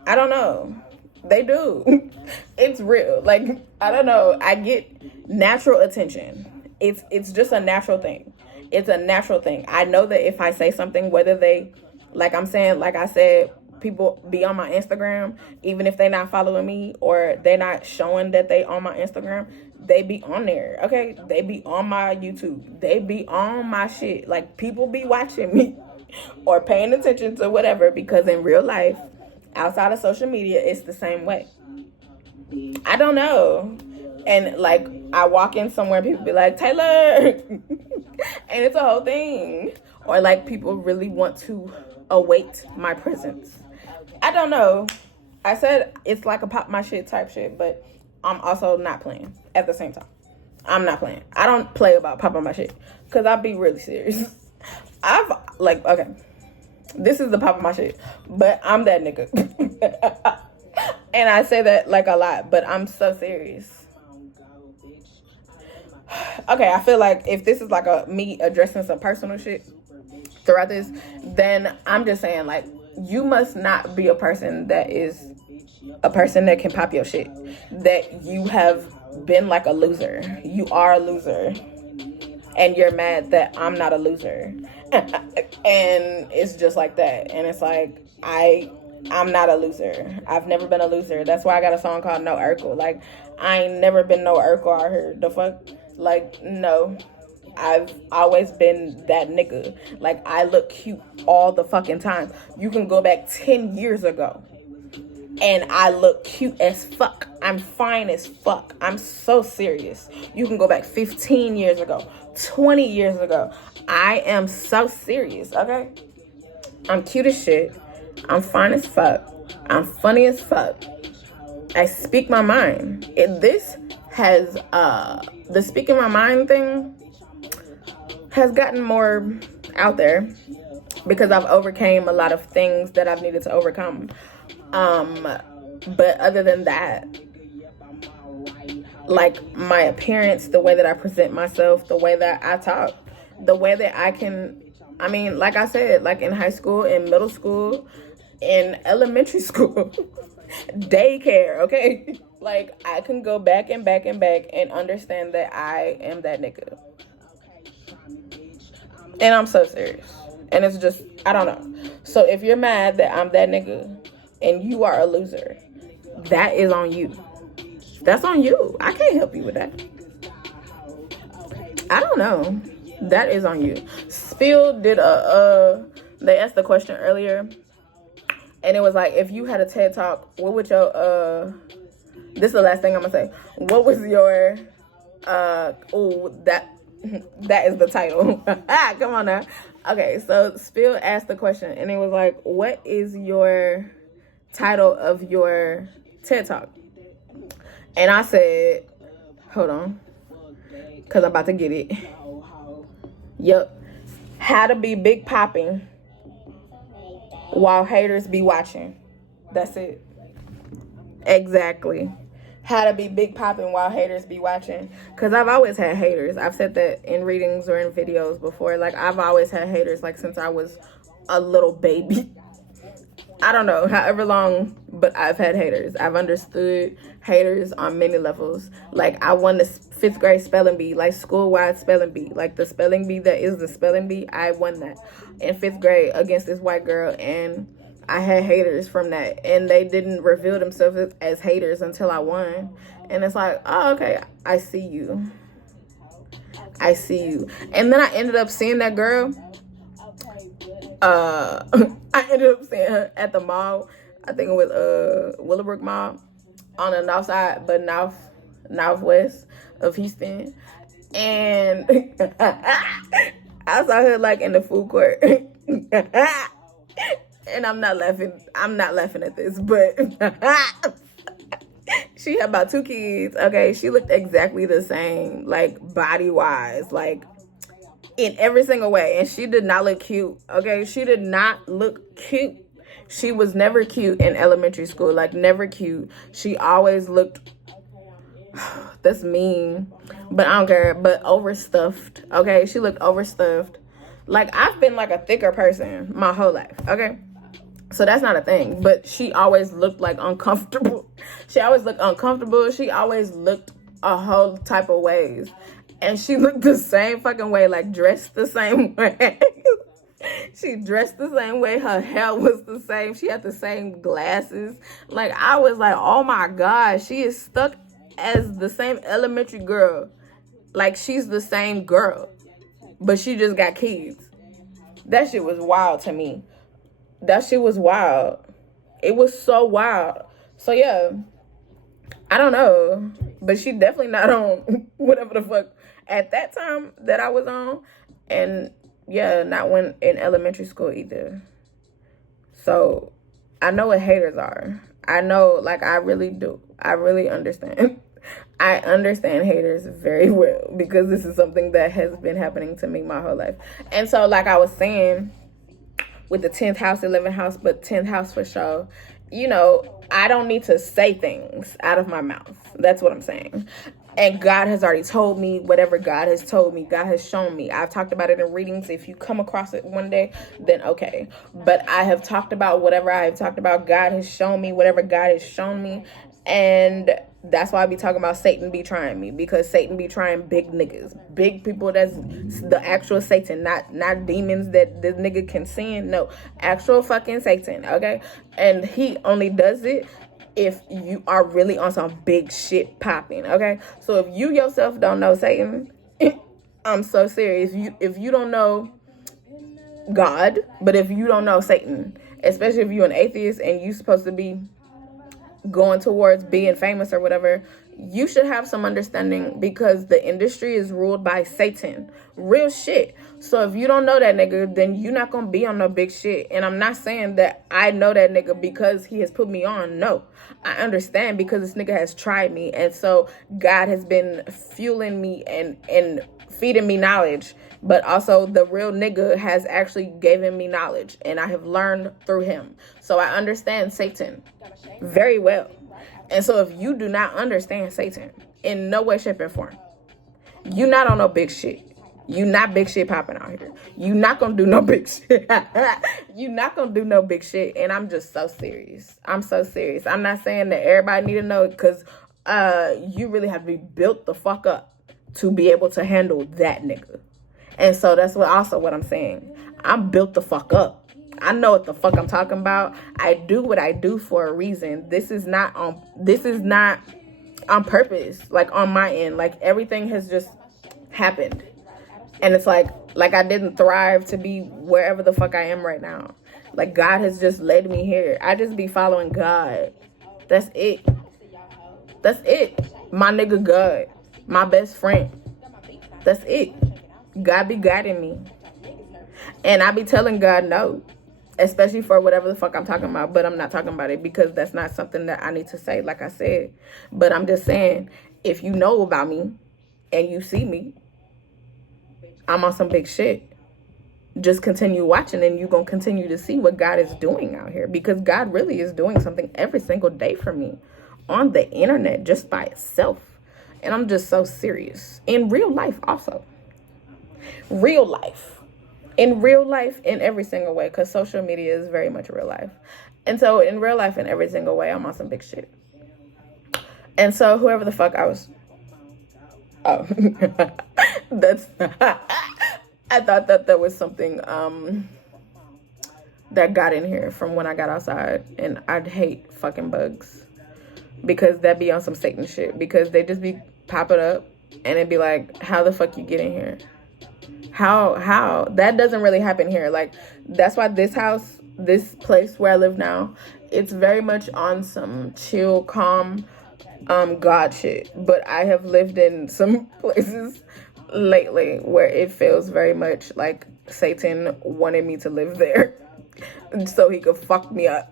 I don't know. They do. It's real. Like, I don't know. I get natural attention. It's just a natural thing. It's a natural thing. I know that if I say something, whether they, like I'm saying, like I said people be on my Instagram, even if they not following me or they not showing that they on my Instagram, they be on there, okay? They be on my YouTube. They be on my shit. Like, people be watching me or paying attention to whatever, because in real life, outside of social media, it's the same way. I don't know. And, like, I walk in somewhere, people be like, Taylor! And it's a whole thing. Or, like, people really want to await my presence. I don't know. I said it's like a pop my shit type shit, but I'm also not playing at the same time. I'm not playing. I don't play about popping my shit, because I'll be really serious. Okay, this is the pop of my shit, but I'm that nigga. And I say that like a lot, but I'm so serious. Okay, I feel like if this is like me addressing some personal shit throughout this, then I'm just saying, like, you must not be a person that can pop your shit. That you have been like a loser. You are a loser. And you're mad that I'm not a loser. And it's just like that. And it's like, I'm not a loser. I've never been a loser. That's why I got a song called No Urkel. Like, I ain't never been no Urkel out here. The fuck? Like, no. I've always been that nigga. Like, I look cute all the fucking time. You can go back 10 years ago and I look cute as fuck. I'm fine as fuck. I'm so serious. You can go back 15 years ago, 20 years ago. I am so serious, okay? I'm cute as shit. I'm fine as fuck. I'm funny as fuck. I speak my mind. The speaking my mind thing has gotten more out there because I've overcame a lot of things that I've needed to overcome. But other than that, like, my appearance, the way that I present myself, the way that I talk, the way that I mean, like I said, like in high school, in middle school, in elementary school, daycare, okay? Like, I can go back and back and back and understand that I am that nigga. And I'm so serious. And it's just, I don't know. So if you're mad that I'm that nigga and you are a loser, that is on you. That's on you. I can't help you with that. I don't know. That is on you. Spill did they asked the question earlier, and it was like, if you had a TED Talk, what would your, this is the last thing I'm gonna say. What was your, that is the title. Come on now. Okay, so Spill asked the question, and it was like, what is your title of your TED Talk? And I said, hold on, because I'm about to get it. Yep. How to be big popping while haters be watching. That's it. Exactly. How to be big popping while haters be watching. Because I've always had haters. I've said that in readings or in videos before. Like, I've always had haters, like, since I was a little baby. I don't know, however long, but I've had haters. I've understood haters on many levels. Like, I won the 5th grade spelling bee, like school-wide spelling bee. Like, the spelling bee that is the spelling bee, I won that in 5th grade against this white girl. And I had haters from that. And they didn't reveal themselves as haters until I won. And it's like, oh, okay, I see you. I see you. And then I ended up seeing that girl. I ended up seeing her at the mall. I think it was Willowbrook Mall on the north side, but northwest of Houston. And I saw her like in the food court. And I'm not laughing at this, but she had about 2 kids. Okay, she looked exactly the same, like body wise, like in every single way. And she did not look cute. Okay, she did not look cute. She was never cute in elementary school, like never cute. She always looked, that's mean, but I don't care, but overstuffed. Okay, she looked overstuffed. Like, I've been like a thicker person my whole life. Okay, so that's not a thing, but she always looked like uncomfortable. She always looked uncomfortable. She always looked a whole type of ways. And she looked the same fucking way, like dressed the same way. She dressed the same way. Her hair was the same. She had the same glasses. Like, I was like, oh my God, she is stuck as the same elementary girl. Like, she's the same girl, but she just got kids. That shit was wild to me. That shit was wild. It was so wild. So, yeah, I don't know. But she definitely not on whatever the fuck at that time that I was on. And, yeah, not when in elementary school either. So, I know what haters are. I know, like, I really do. I really understand. I understand haters very well because this is something that has been happening to me my whole life. And so, like I was saying, with the 10th house, 11th house, but 10th house for sure, you know, I don't need to say things out of my mouth. That's what I'm saying. And God has already told me whatever God has told me. God has shown me. I've talked about it in readings. If you come across it one day, then okay. But I have talked about whatever I have talked about. God has shown me whatever God has shown me. And that's why I be talking about Satan be trying me, because Satan be trying big niggas, big people. That's the actual Satan, not demons that this nigga can send. No, actual fucking Satan. Okay, and he only does it if you are really on some big shit popping. Okay, so if you yourself don't know Satan, I'm so serious. If you don't know God, but if you don't know Satan, especially if you're an atheist and you supposed to be going towards being famous or whatever, you should have some understanding, because the industry is ruled by Satan. Real shit. So if you don't know that nigga, then you're not gonna be on no big shit. And I'm not saying that I know that nigga because he has put me on. No, I understand because this nigga has tried me, and so God has been fueling me and feeding me knowledge. But also the real nigga has actually given me knowledge, and I have learned through him. So I understand Satan very well. And so if you do not understand Satan in no way, shape, and form, you not on no big shit. You not big shit popping out here. You not gonna do no big shit. You not gonna do no big shit. And I'm just so serious. I'm so serious. I'm not saying that everybody need to know, because you really have to be built the fuck up to be able to handle that nigga. And so that's what I'm saying. I'm built the fuck up. I know what the fuck I'm talking about. I do what I do for a reason. This is not on purpose, like on my end. Like everything has just happened. And it's like I didn't thrive to be wherever the fuck I am right now. Like God has just led me here. I just be following God. That's it. That's it. My nigga God. My best friend. That's it. God be guiding me. And I be telling God no. Especially for whatever the fuck I'm talking about. But I'm not talking about it because that's not something that I need to say, like I said. But I'm just saying, if you know about me and you see me, I'm on some big shit. Just continue watching and you're going to continue to see what God is doing out here. Because God really is doing something every single day for me on the internet just by itself. And I'm just so serious. In real life also. Real life. In real life, in every single way, because social media is very much real life. And so in real life, in every single way, I'm on some big shit. And so whoever the fuck I was... Oh. That's... I thought that there was something that got in here from when I got outside. And I'd hate fucking bugs. Because that be on some Satan shit. Because they just be popping up. And it'd be like, how the fuck you get in here? How? That doesn't really happen here. Like, that's why this house, this place where I live now, it's very much on some chill, calm, God shit. But I have lived in some places lately where it feels very much like Satan wanted me to live there so he could fuck me up.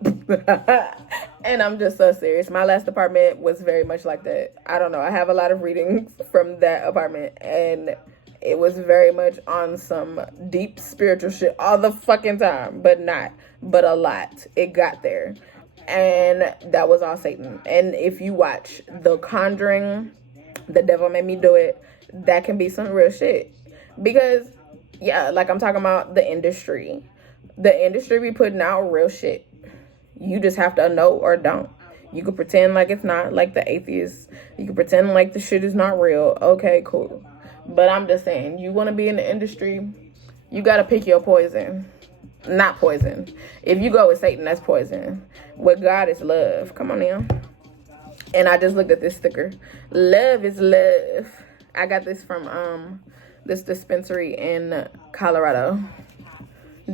And I'm just so serious. My last apartment was very much like that. I don't know. I have a lot of readings from that apartment, and it was very much on some deep spiritual shit all the fucking time, but a lot. It got there. And that was all Satan. And if you watch The Conjuring, The Devil Made Me Do It, that can be some real shit. Because, yeah, like I'm talking about the industry. The industry be putting out real shit. You just have to know or don't. You can pretend like it's not, like the atheists. You can pretend like the shit is not real. Okay, cool. But I'm just saying, you want to be in the industry, you got to pick your poison. Not poison. If you go with Satan, that's poison. With God is love. Come on now. And I just looked at this sticker. Love is love. I got this from this dispensary in Colorado.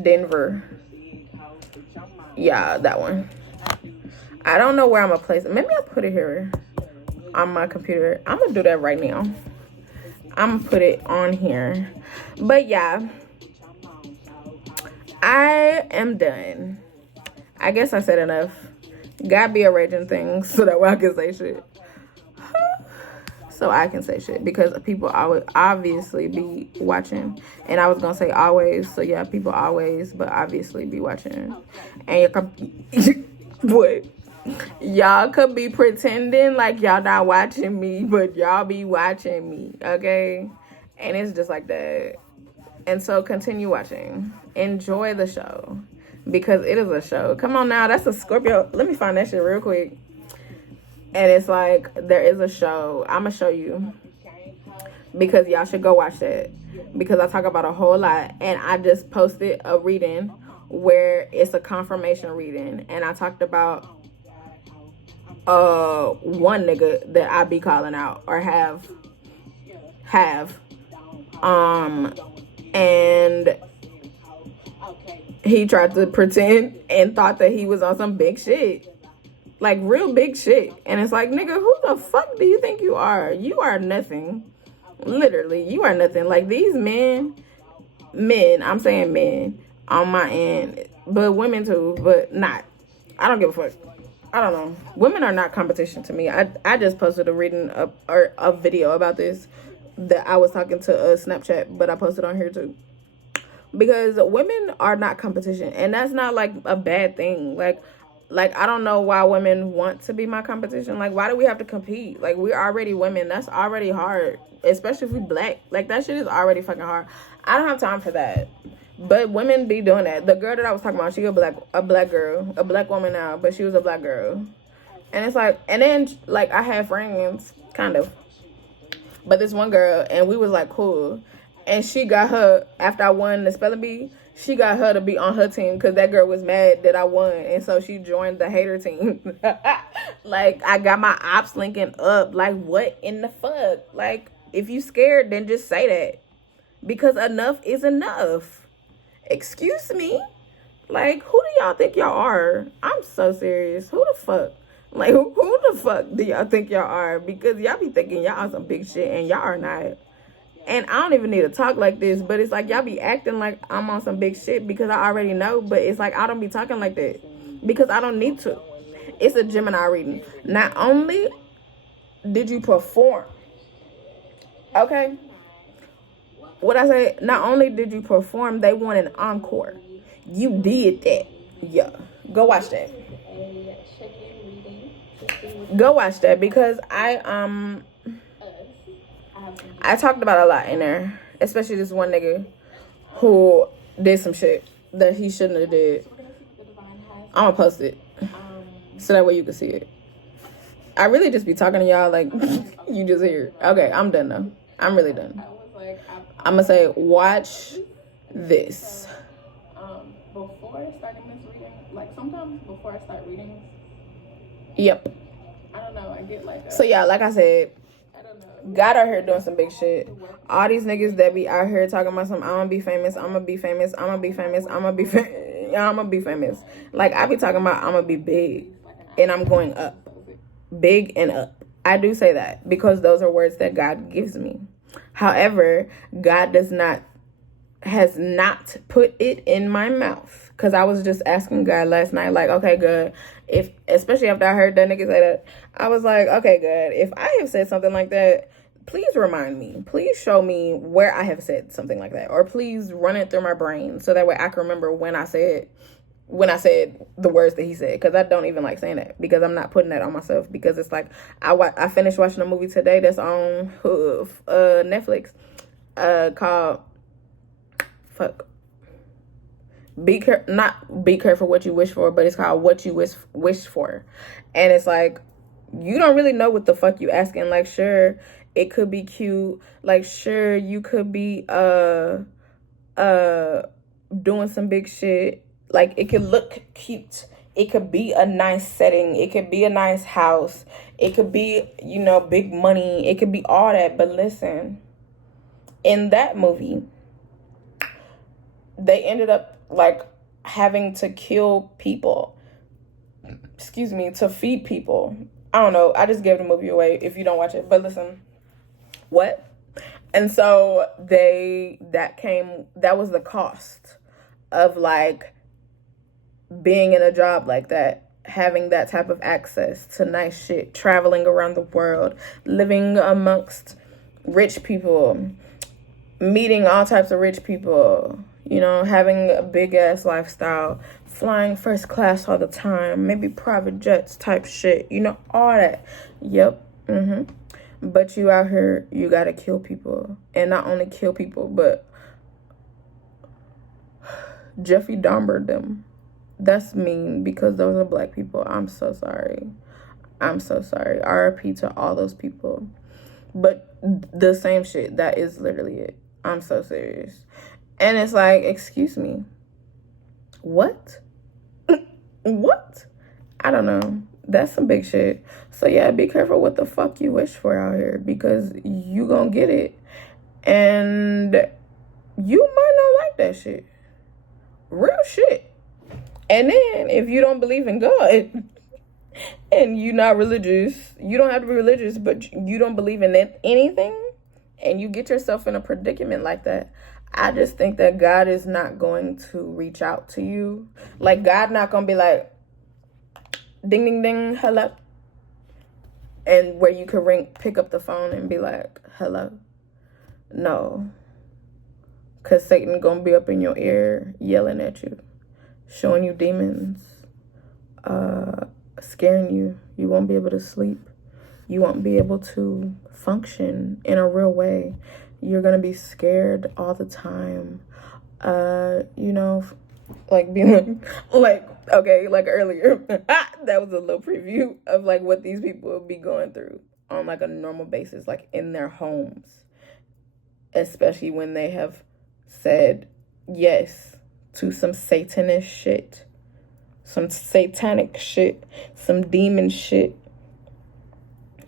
Denver. Yeah, that one. I don't know where I'm gonna place it. Maybe I'll put it here on my computer. I'm gonna do that right now. I'm gonna put it on here. But yeah, I am done. I guess I said enough. Gotta be arranging things so that way I can say shit. So I can say shit because people always obviously be watching. And I was gonna say always. So yeah, people always, but obviously be watching. And what? Y'all could be pretending like y'all not watching me, but y'all be watching me, okay? And it's just like that. And so continue watching. Enjoy the show. Because it is a show. Come on now, that's a Scorpio. Let me find that shit real quick. And it's like, there is a show. I'm going to show you. Because y'all should go watch that. Because I talk about a whole lot. And I just posted a reading where it's a confirmation reading. And I talked about one nigga that I be calling out. Or have. And he tried to pretend and thought that he was on some big shit. Like, real big shit. And it's like, nigga, who the fuck do you think you are? You are nothing. Literally, you are nothing. Like, these men, I'm saying men on my end, but women too, but not. I don't give a fuck. I don't know. Women are not competition to me. I just posted a reading or a video about this that I was talking to Snapchat, but I posted on here too. Because women are not competition, and that's not like a bad thing. Like I don't know why women want to be my competition. Like, why do we have to compete? Like, we're already women. That's already hard, especially if we black. Like, that shit is already fucking hard. I don't have time for that. But women be doing that. The girl that I was talking about, she a black girl, a black woman now, but she was a black girl. And it's like, and then like I had friends, kind of, but this one girl, and we was like cool. And she got her, after I won the spelling bee, she got her to be on her team because that girl was mad that I won. And so she joined the hater team. Like, I got my ops linking up. Like, what in the fuck? Like, if you scared, then just say that. Because enough is enough. Excuse me? Like, who do y'all think y'all are? I'm so serious. Who the fuck? Like, who the fuck do y'all think y'all are? Because y'all be thinking y'all on some big shit and y'all are not. And I don't even need to talk like this, but it's like y'all be acting like I'm on some big shit because I already know, but it's like I don't be talking like that because I don't need to. It's a Gemini reading. Not only did you perform, okay? What I say, not only did you perform, they want an encore. You did that. Yeah. Go watch that. Go watch that because I talked about a lot in there, especially this one nigga who did some shit that he shouldn't have did. I'm gonna post it so that way you can see it. I really just be talking to y'all like you just hear. Okay, I'm done though. I'm really done. I'm gonna say watch this. Before starting this reading, like sometimes before I start readings. Yep. I don't know. I get like. So yeah, like I said. God out here doing some big shit. All these niggas that be out here talking about some, I'm gonna be famous, I'm gonna be famous, I'm gonna be famous, I'm gonna be famous, I'm gonna be famous. Like, I be talking about I'm gonna be big and I'm going up. Big and up. I do say that because those are words that God gives me. However, God has not put it in my mouth. Because I was just asking God last night, like, okay, good. Especially after I heard that nigga say that, I was like, okay, good. If I have said something like that, please remind me. Please show me where I have said something like that. Or please run it through my brain so that way I can remember when I said the words that he said. Because I don't even like saying that. Because I'm not putting that on myself. Because it's like, I finished watching a movie today that's on Netflix called, not be careful what you wish for, but it's called What You Wish For. And it's like, you don't really know what the fuck you asking. Like, sure, it could be cute. Like, sure, you could be doing some big shit. Like, it could look cute. It could be a nice setting. It could be a nice house. It could be, you know, big money. It could be all that. But listen, in that movie, they ended up, like, having to kill people. Excuse me, to feed people. I don't know. I just gave the movie away if you don't watch it. But listen, what? And so that was the cost of, like, being in a job like that, having that type of access to nice shit, traveling around the world, living amongst rich people, meeting all types of rich people, you know, having a big ass lifestyle, flying first class all the time, maybe private jets type shit, you know, all that. Yep. But you out here, you gotta kill people. And not only kill people, but Jeffrey Dahmer them. That's mean, because those are black people. I'm so sorry. RIP to all those people. But the same shit. That is literally it. I'm so serious. And it's like, excuse me. What? What? I don't know. That's some big shit. So yeah, be careful what the fuck you wish for out here, because you gonna get it. And you might not like that shit. Real shit. And then, if you don't believe in God and you're not religious, you don't have to be religious, but you don't believe in anything, and you get yourself in a predicament like that, I just think that God is not going to reach out to you. Like, God not going to be like, ding, ding, ding, hello. And where you could pick up the phone and be like, hello. No. Because Satan going to be up in your ear yelling at you, showing you demons, scaring you. You won't be able to sleep. You won't be able to function in a real way. You're going to be scared all the time. You know, like being like, okay, like earlier, that was a little preview of like what these people will be going through on like a normal basis, like in their homes, especially when they have said yes to some satanist shit, some satanic shit, some demon shit,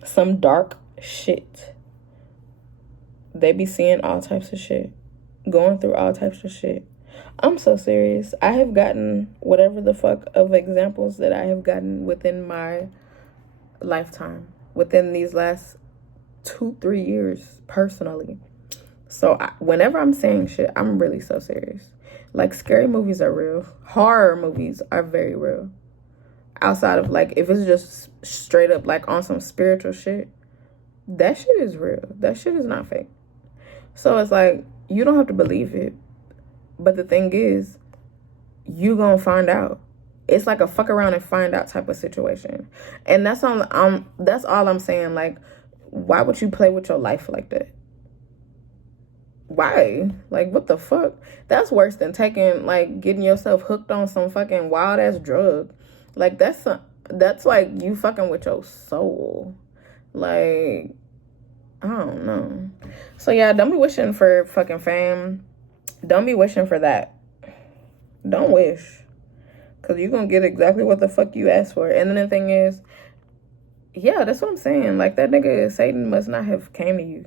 some dark shit. They be seeing all types of shit, going through all types of shit. I'm so serious. I have gotten whatever the fuck of examples that I have gotten within my lifetime, within these last 2-3 years personally. So whenever I'm saying shit, I'm really so serious. Like, scary movies are real. Horror movies are very real. Outside of, like, if it's just straight up, like, on some spiritual shit, that shit is real. That shit is not fake. So it's like, you don't have to believe it. But the thing is, you gonna find out. It's like a fuck around and find out type of situation. And that's all I'm saying. Like, why would you play with your life like that? Why? Like, what the fuck? That's worse than getting yourself hooked on some fucking wild ass drug. Like, that's like you fucking with your soul. Like, I don't know. So yeah, don't be wishing for fucking fame. Don't be wishing for that. Don't wish. Because you're going to get exactly what the fuck you asked for. And then the thing is, yeah, that's what I'm saying. Like, that nigga Satan must not have came to you.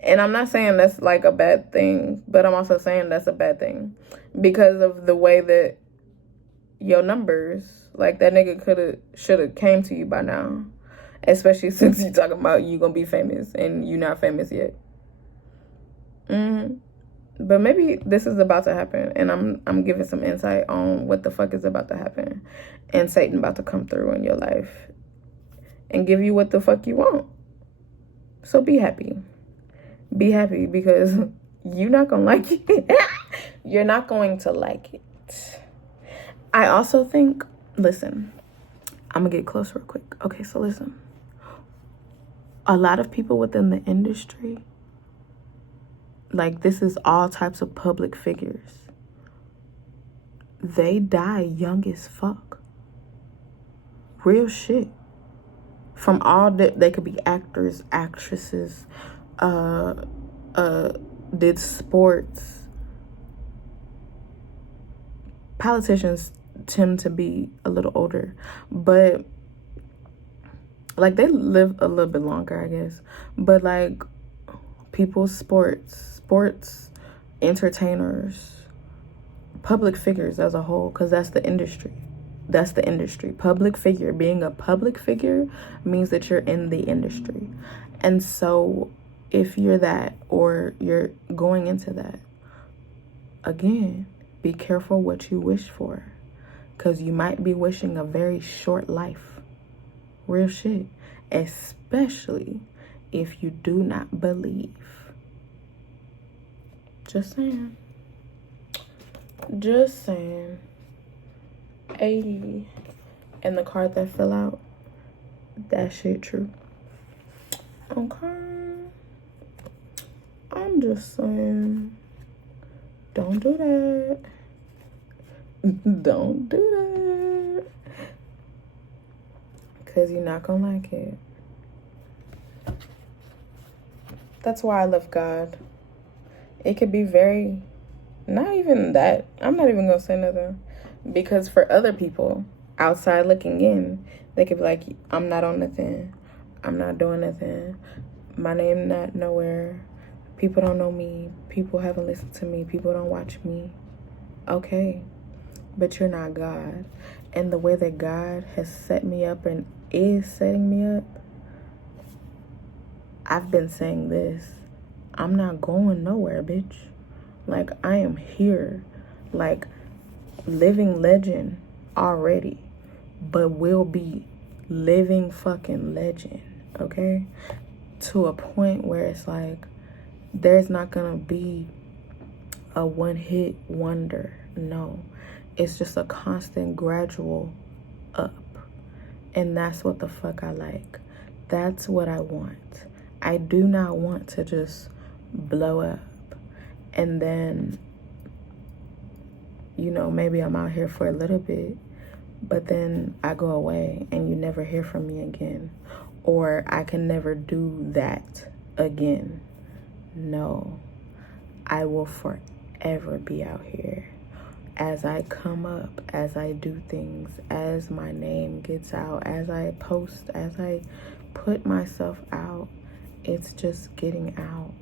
And I'm not saying that's like a bad thing, but I'm also saying that's a bad thing. Because of the way that your numbers, like, that nigga should have came to you by now. Especially since you talking about you going to be famous and you not famous yet. But maybe this is about to happen, and I'm giving some insight on what the fuck is about to happen, and Satan about to come through in your life and give you what the fuck you want. So be happy. Be happy, because you're not gonna like it. You're not going to like it. I also think, listen, I'm gonna get close real quick. Okay, so listen. A lot of people within the industry, like, this is all types of public figures, they die young as fuck. Real shit. From all that, they could be actors, actresses, did sports, politicians tend to be a little older, but like they live a little bit longer, I guess. But like people, sports, entertainers, public figures as a whole, because that's the industry. That's the industry. Public figure. Being a public figure means that you're in the industry. And so if you're that, or you're going into that, again, be careful what you wish for, because you might be wishing a very short life. Real shit. Especially if you do not believe. Just saying. Just saying. 80. And the card that fell out, that shit true. Okay. I'm just saying. Don't do that. Don't do that. Because you're not going to like it. That's why I love God. It could be very, not even that. I'm not even going to say nothing. Because for other people, outside looking in, they could be like, I'm not on nothing. I'm not doing nothing. My name not nowhere. People don't know me. People haven't listened to me. People don't watch me. Okay. But you're not God. And the way that God has set me up and is setting me up, I've been saying this. I'm not going nowhere, bitch. Like, I am here. Like, living legend already. But will be living fucking legend. Okay? To a point where it's like, there's not gonna be a one-hit wonder. No. It's just a constant gradual up. And that's what the fuck I like. That's what I want. I do not want to just blow up and then, you know, maybe I'm out here for a little bit, but then I go away and you never hear from me again. Or I can never do that again. No. I will forever be out here. As I come up, as I do things, as my name gets out, as I post, as I put myself out, it's just getting out.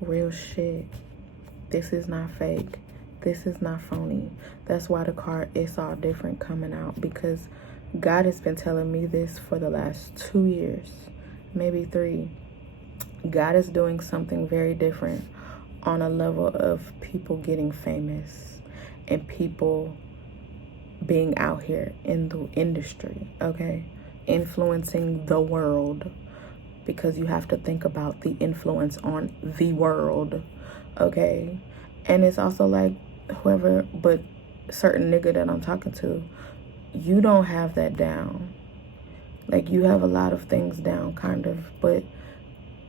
Real shit. This is not fake. This is not phony. That's why the card It's All Different coming out, because God has been telling me this for the last 2 years, maybe 3. God is doing something very different on a level of people getting famous and people being out here in the industry, okay? Influencing the world, because you have to think about the influence on the world, okay? And it's also like whoever, but certain nigga that I'm talking to, you don't have that down. Like, you have a lot of things down, kind of, but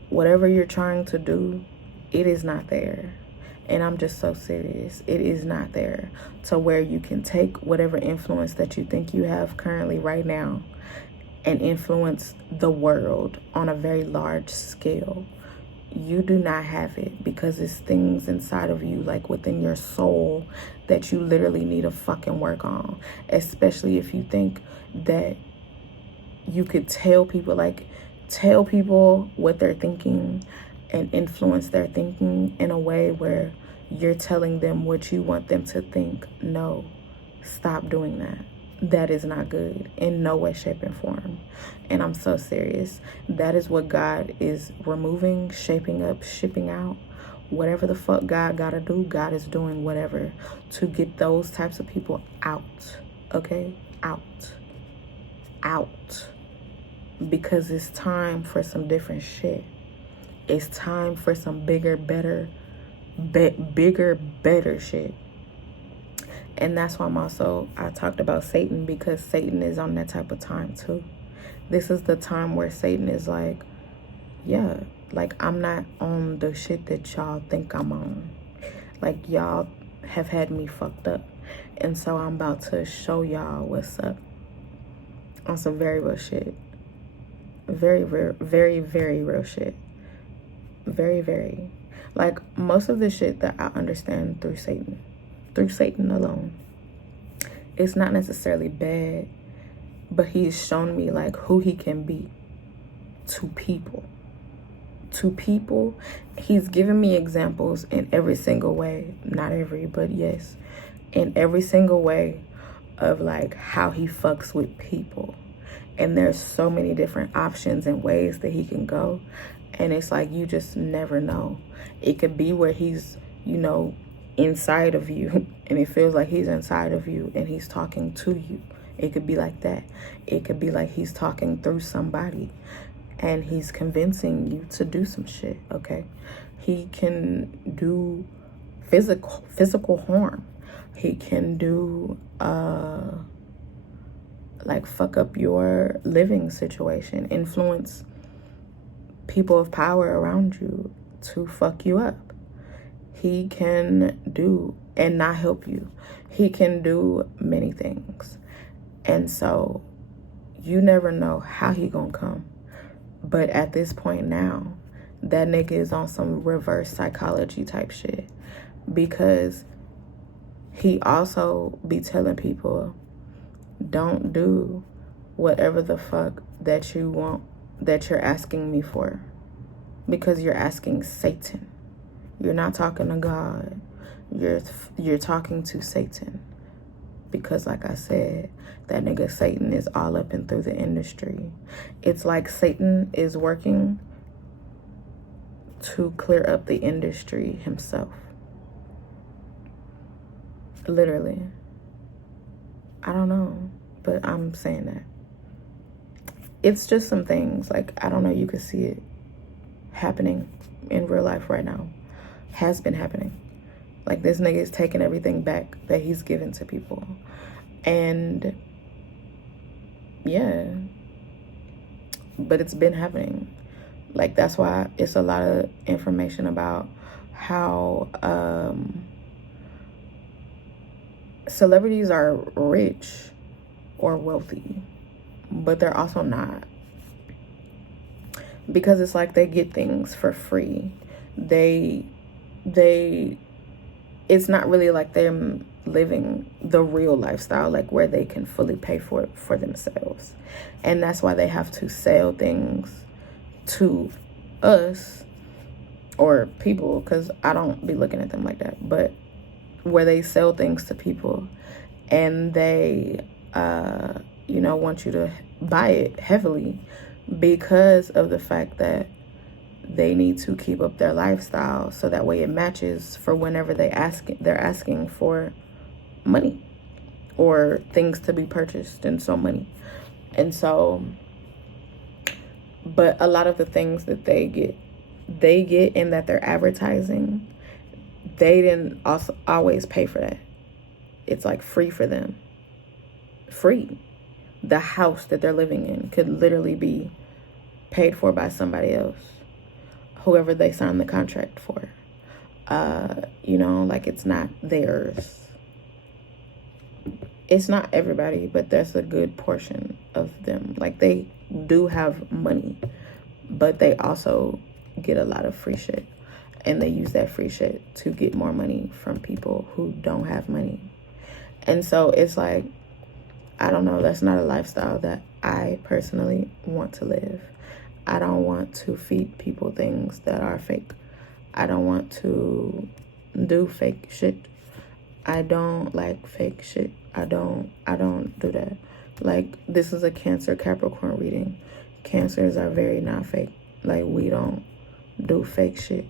whatever you're trying to do, it is not there. And I'm just so serious. It is not there to where you can take whatever influence that you think you have currently right now and influence the world on a very large scale. You do not have it, because it's things inside of you, like within your soul, that you literally need to fucking work on. Especially if you think that you could tell people what they're thinking and influence their thinking in a way where you're telling them what you want them to think. No, stop doing that. That is not good in no way, shape, and form. And I'm so serious. That is what God is removing, shaping up, shipping out. Whatever the fuck God gotta do, God is doing whatever to get those types of people out. Okay? Out. Out. Because it's time for some different shit. It's time for some bigger, better shit. And that's why I talked about Satan, because Satan is on that type of time too. This is the time where Satan is like, yeah, like, I'm not on the shit that y'all think I'm on. Like, y'all have had me fucked up. And so I'm about to show y'all what's up on some very real shit. Very, very, very, very real shit. Very, very. Like, most of the shit that I understand through Satan alone. it's not necessarily bad, but he's shown me like who he can be to people. To people, he's given me examples in every single way. Not every, but yes, in every single way of like how he fucks with people. And there's so many different options and ways that he can go. And it's like, you just never know. It could be where he's, you know, inside of you, and it feels like he's inside of you and he's talking to you. It could be like that. It could be like he's talking through somebody and he's convincing you to do some shit, okay? He can do physical harm. He can do like fuck up your living situation, influence people of power around you to fuck you up. He can do and not help you. He can do many things. And so you never know how he gonna come. But at this point now, that nigga is on some reverse psychology type shit, because he also be telling people, don't do whatever the fuck that you want, that you're asking me for, because you're asking Satan. You're not talking to God. You're talking to Satan. Because like I said, that nigga Satan is all up and through the industry. It's like Satan is working to clear up the industry himself. Literally. I don't know, but I'm saying that. It's just some things, like, I don't know, you could see it happening in real life right now. Has been happening. Like, this nigga is taking everything back that he's given to people. And yeah, but it's been happening. Like, that's why it's a lot of information about how celebrities are rich or wealthy, but they're also not, because it's like they get things for free. It's not really like them living the real lifestyle, like where they can fully pay for it for themselves. And that's why they have to sell things to us or people, because I don't be looking at them like that, but where they sell things to people and they you know, want you to buy it heavily because of the fact that they need to keep up their lifestyle, so that way it matches for whenever they're asking for money or things to be purchased, and so money. And so, but a lot of the things that they get and that they're advertising, they didn't also always pay for that. It's like free for them. Free. The house that they're living in could literally be paid for by somebody else, whoever they signed the contract for. You know, like, it's not theirs. It's not everybody, but that's a good portion of them. Like, they do have money, but they also get a lot of free shit. And they use that free shit to get more money from people who don't have money. And so it's like, I don't know, that's not a lifestyle that I personally want to live. I don't want to feed people things that are fake. I don't want to do fake shit. I don't like fake shit. I don't do that. Like, this is a Cancer Capricorn reading. Cancers are very not fake. Like, we don't do fake shit.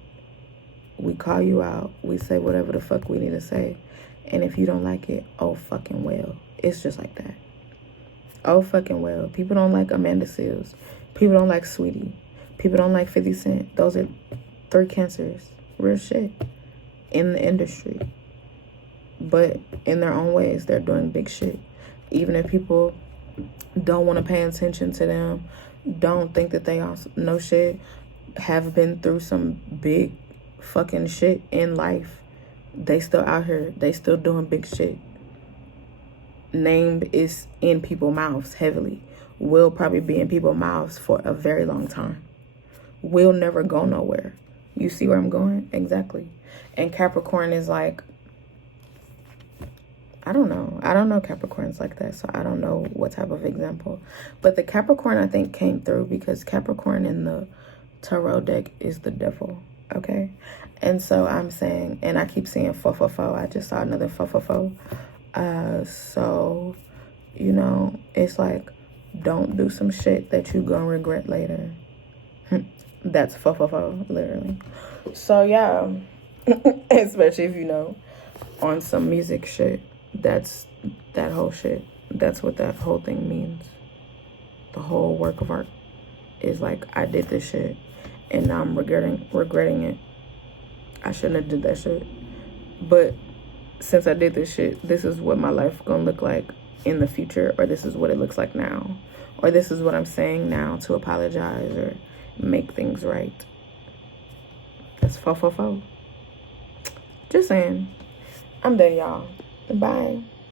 We call you out. We say whatever the fuck we need to say. And if you don't like it, oh fucking well. It's just like that. Oh fucking well. People don't like Amanda Seals. People don't like Sweetie. People don't like 50 Cent. Those are 3 cancers. Real shit. In the industry. But in their own ways, they're doing big shit. Even if people don't want to pay attention to them, don't think that they also know shit, have been through some big fucking shit in life, they still out here. They still doing big shit. Name is in people's mouths heavily. Will probably be in people's mouths for a very long time. Will never go nowhere. You see where I'm going? Exactly. And Capricorn is like, I don't know. I don't know Capricorns like that, so I don't know what type of example. But the Capricorn, I think, came through because Capricorn in the tarot deck is the devil, okay? And so I'm saying, and I keep seeing fo fo fo. I just saw another fo fo fo. So, you know, it's like, don't do some shit that you gonna regret later. That's fo fo fo, literally. So, yeah, especially if you know, on some music shit. That's that whole shit. That's what that whole thing means. The whole work of art is like, I did this shit and now I'm regretting it. I shouldn't have did that shit. But since I did this shit, this is what my life gonna look like in the future, or this is what it looks like now, or this is what I'm saying now to apologize or make things right. That's fo fo fo. Just saying. I'm done, y'all. Bye.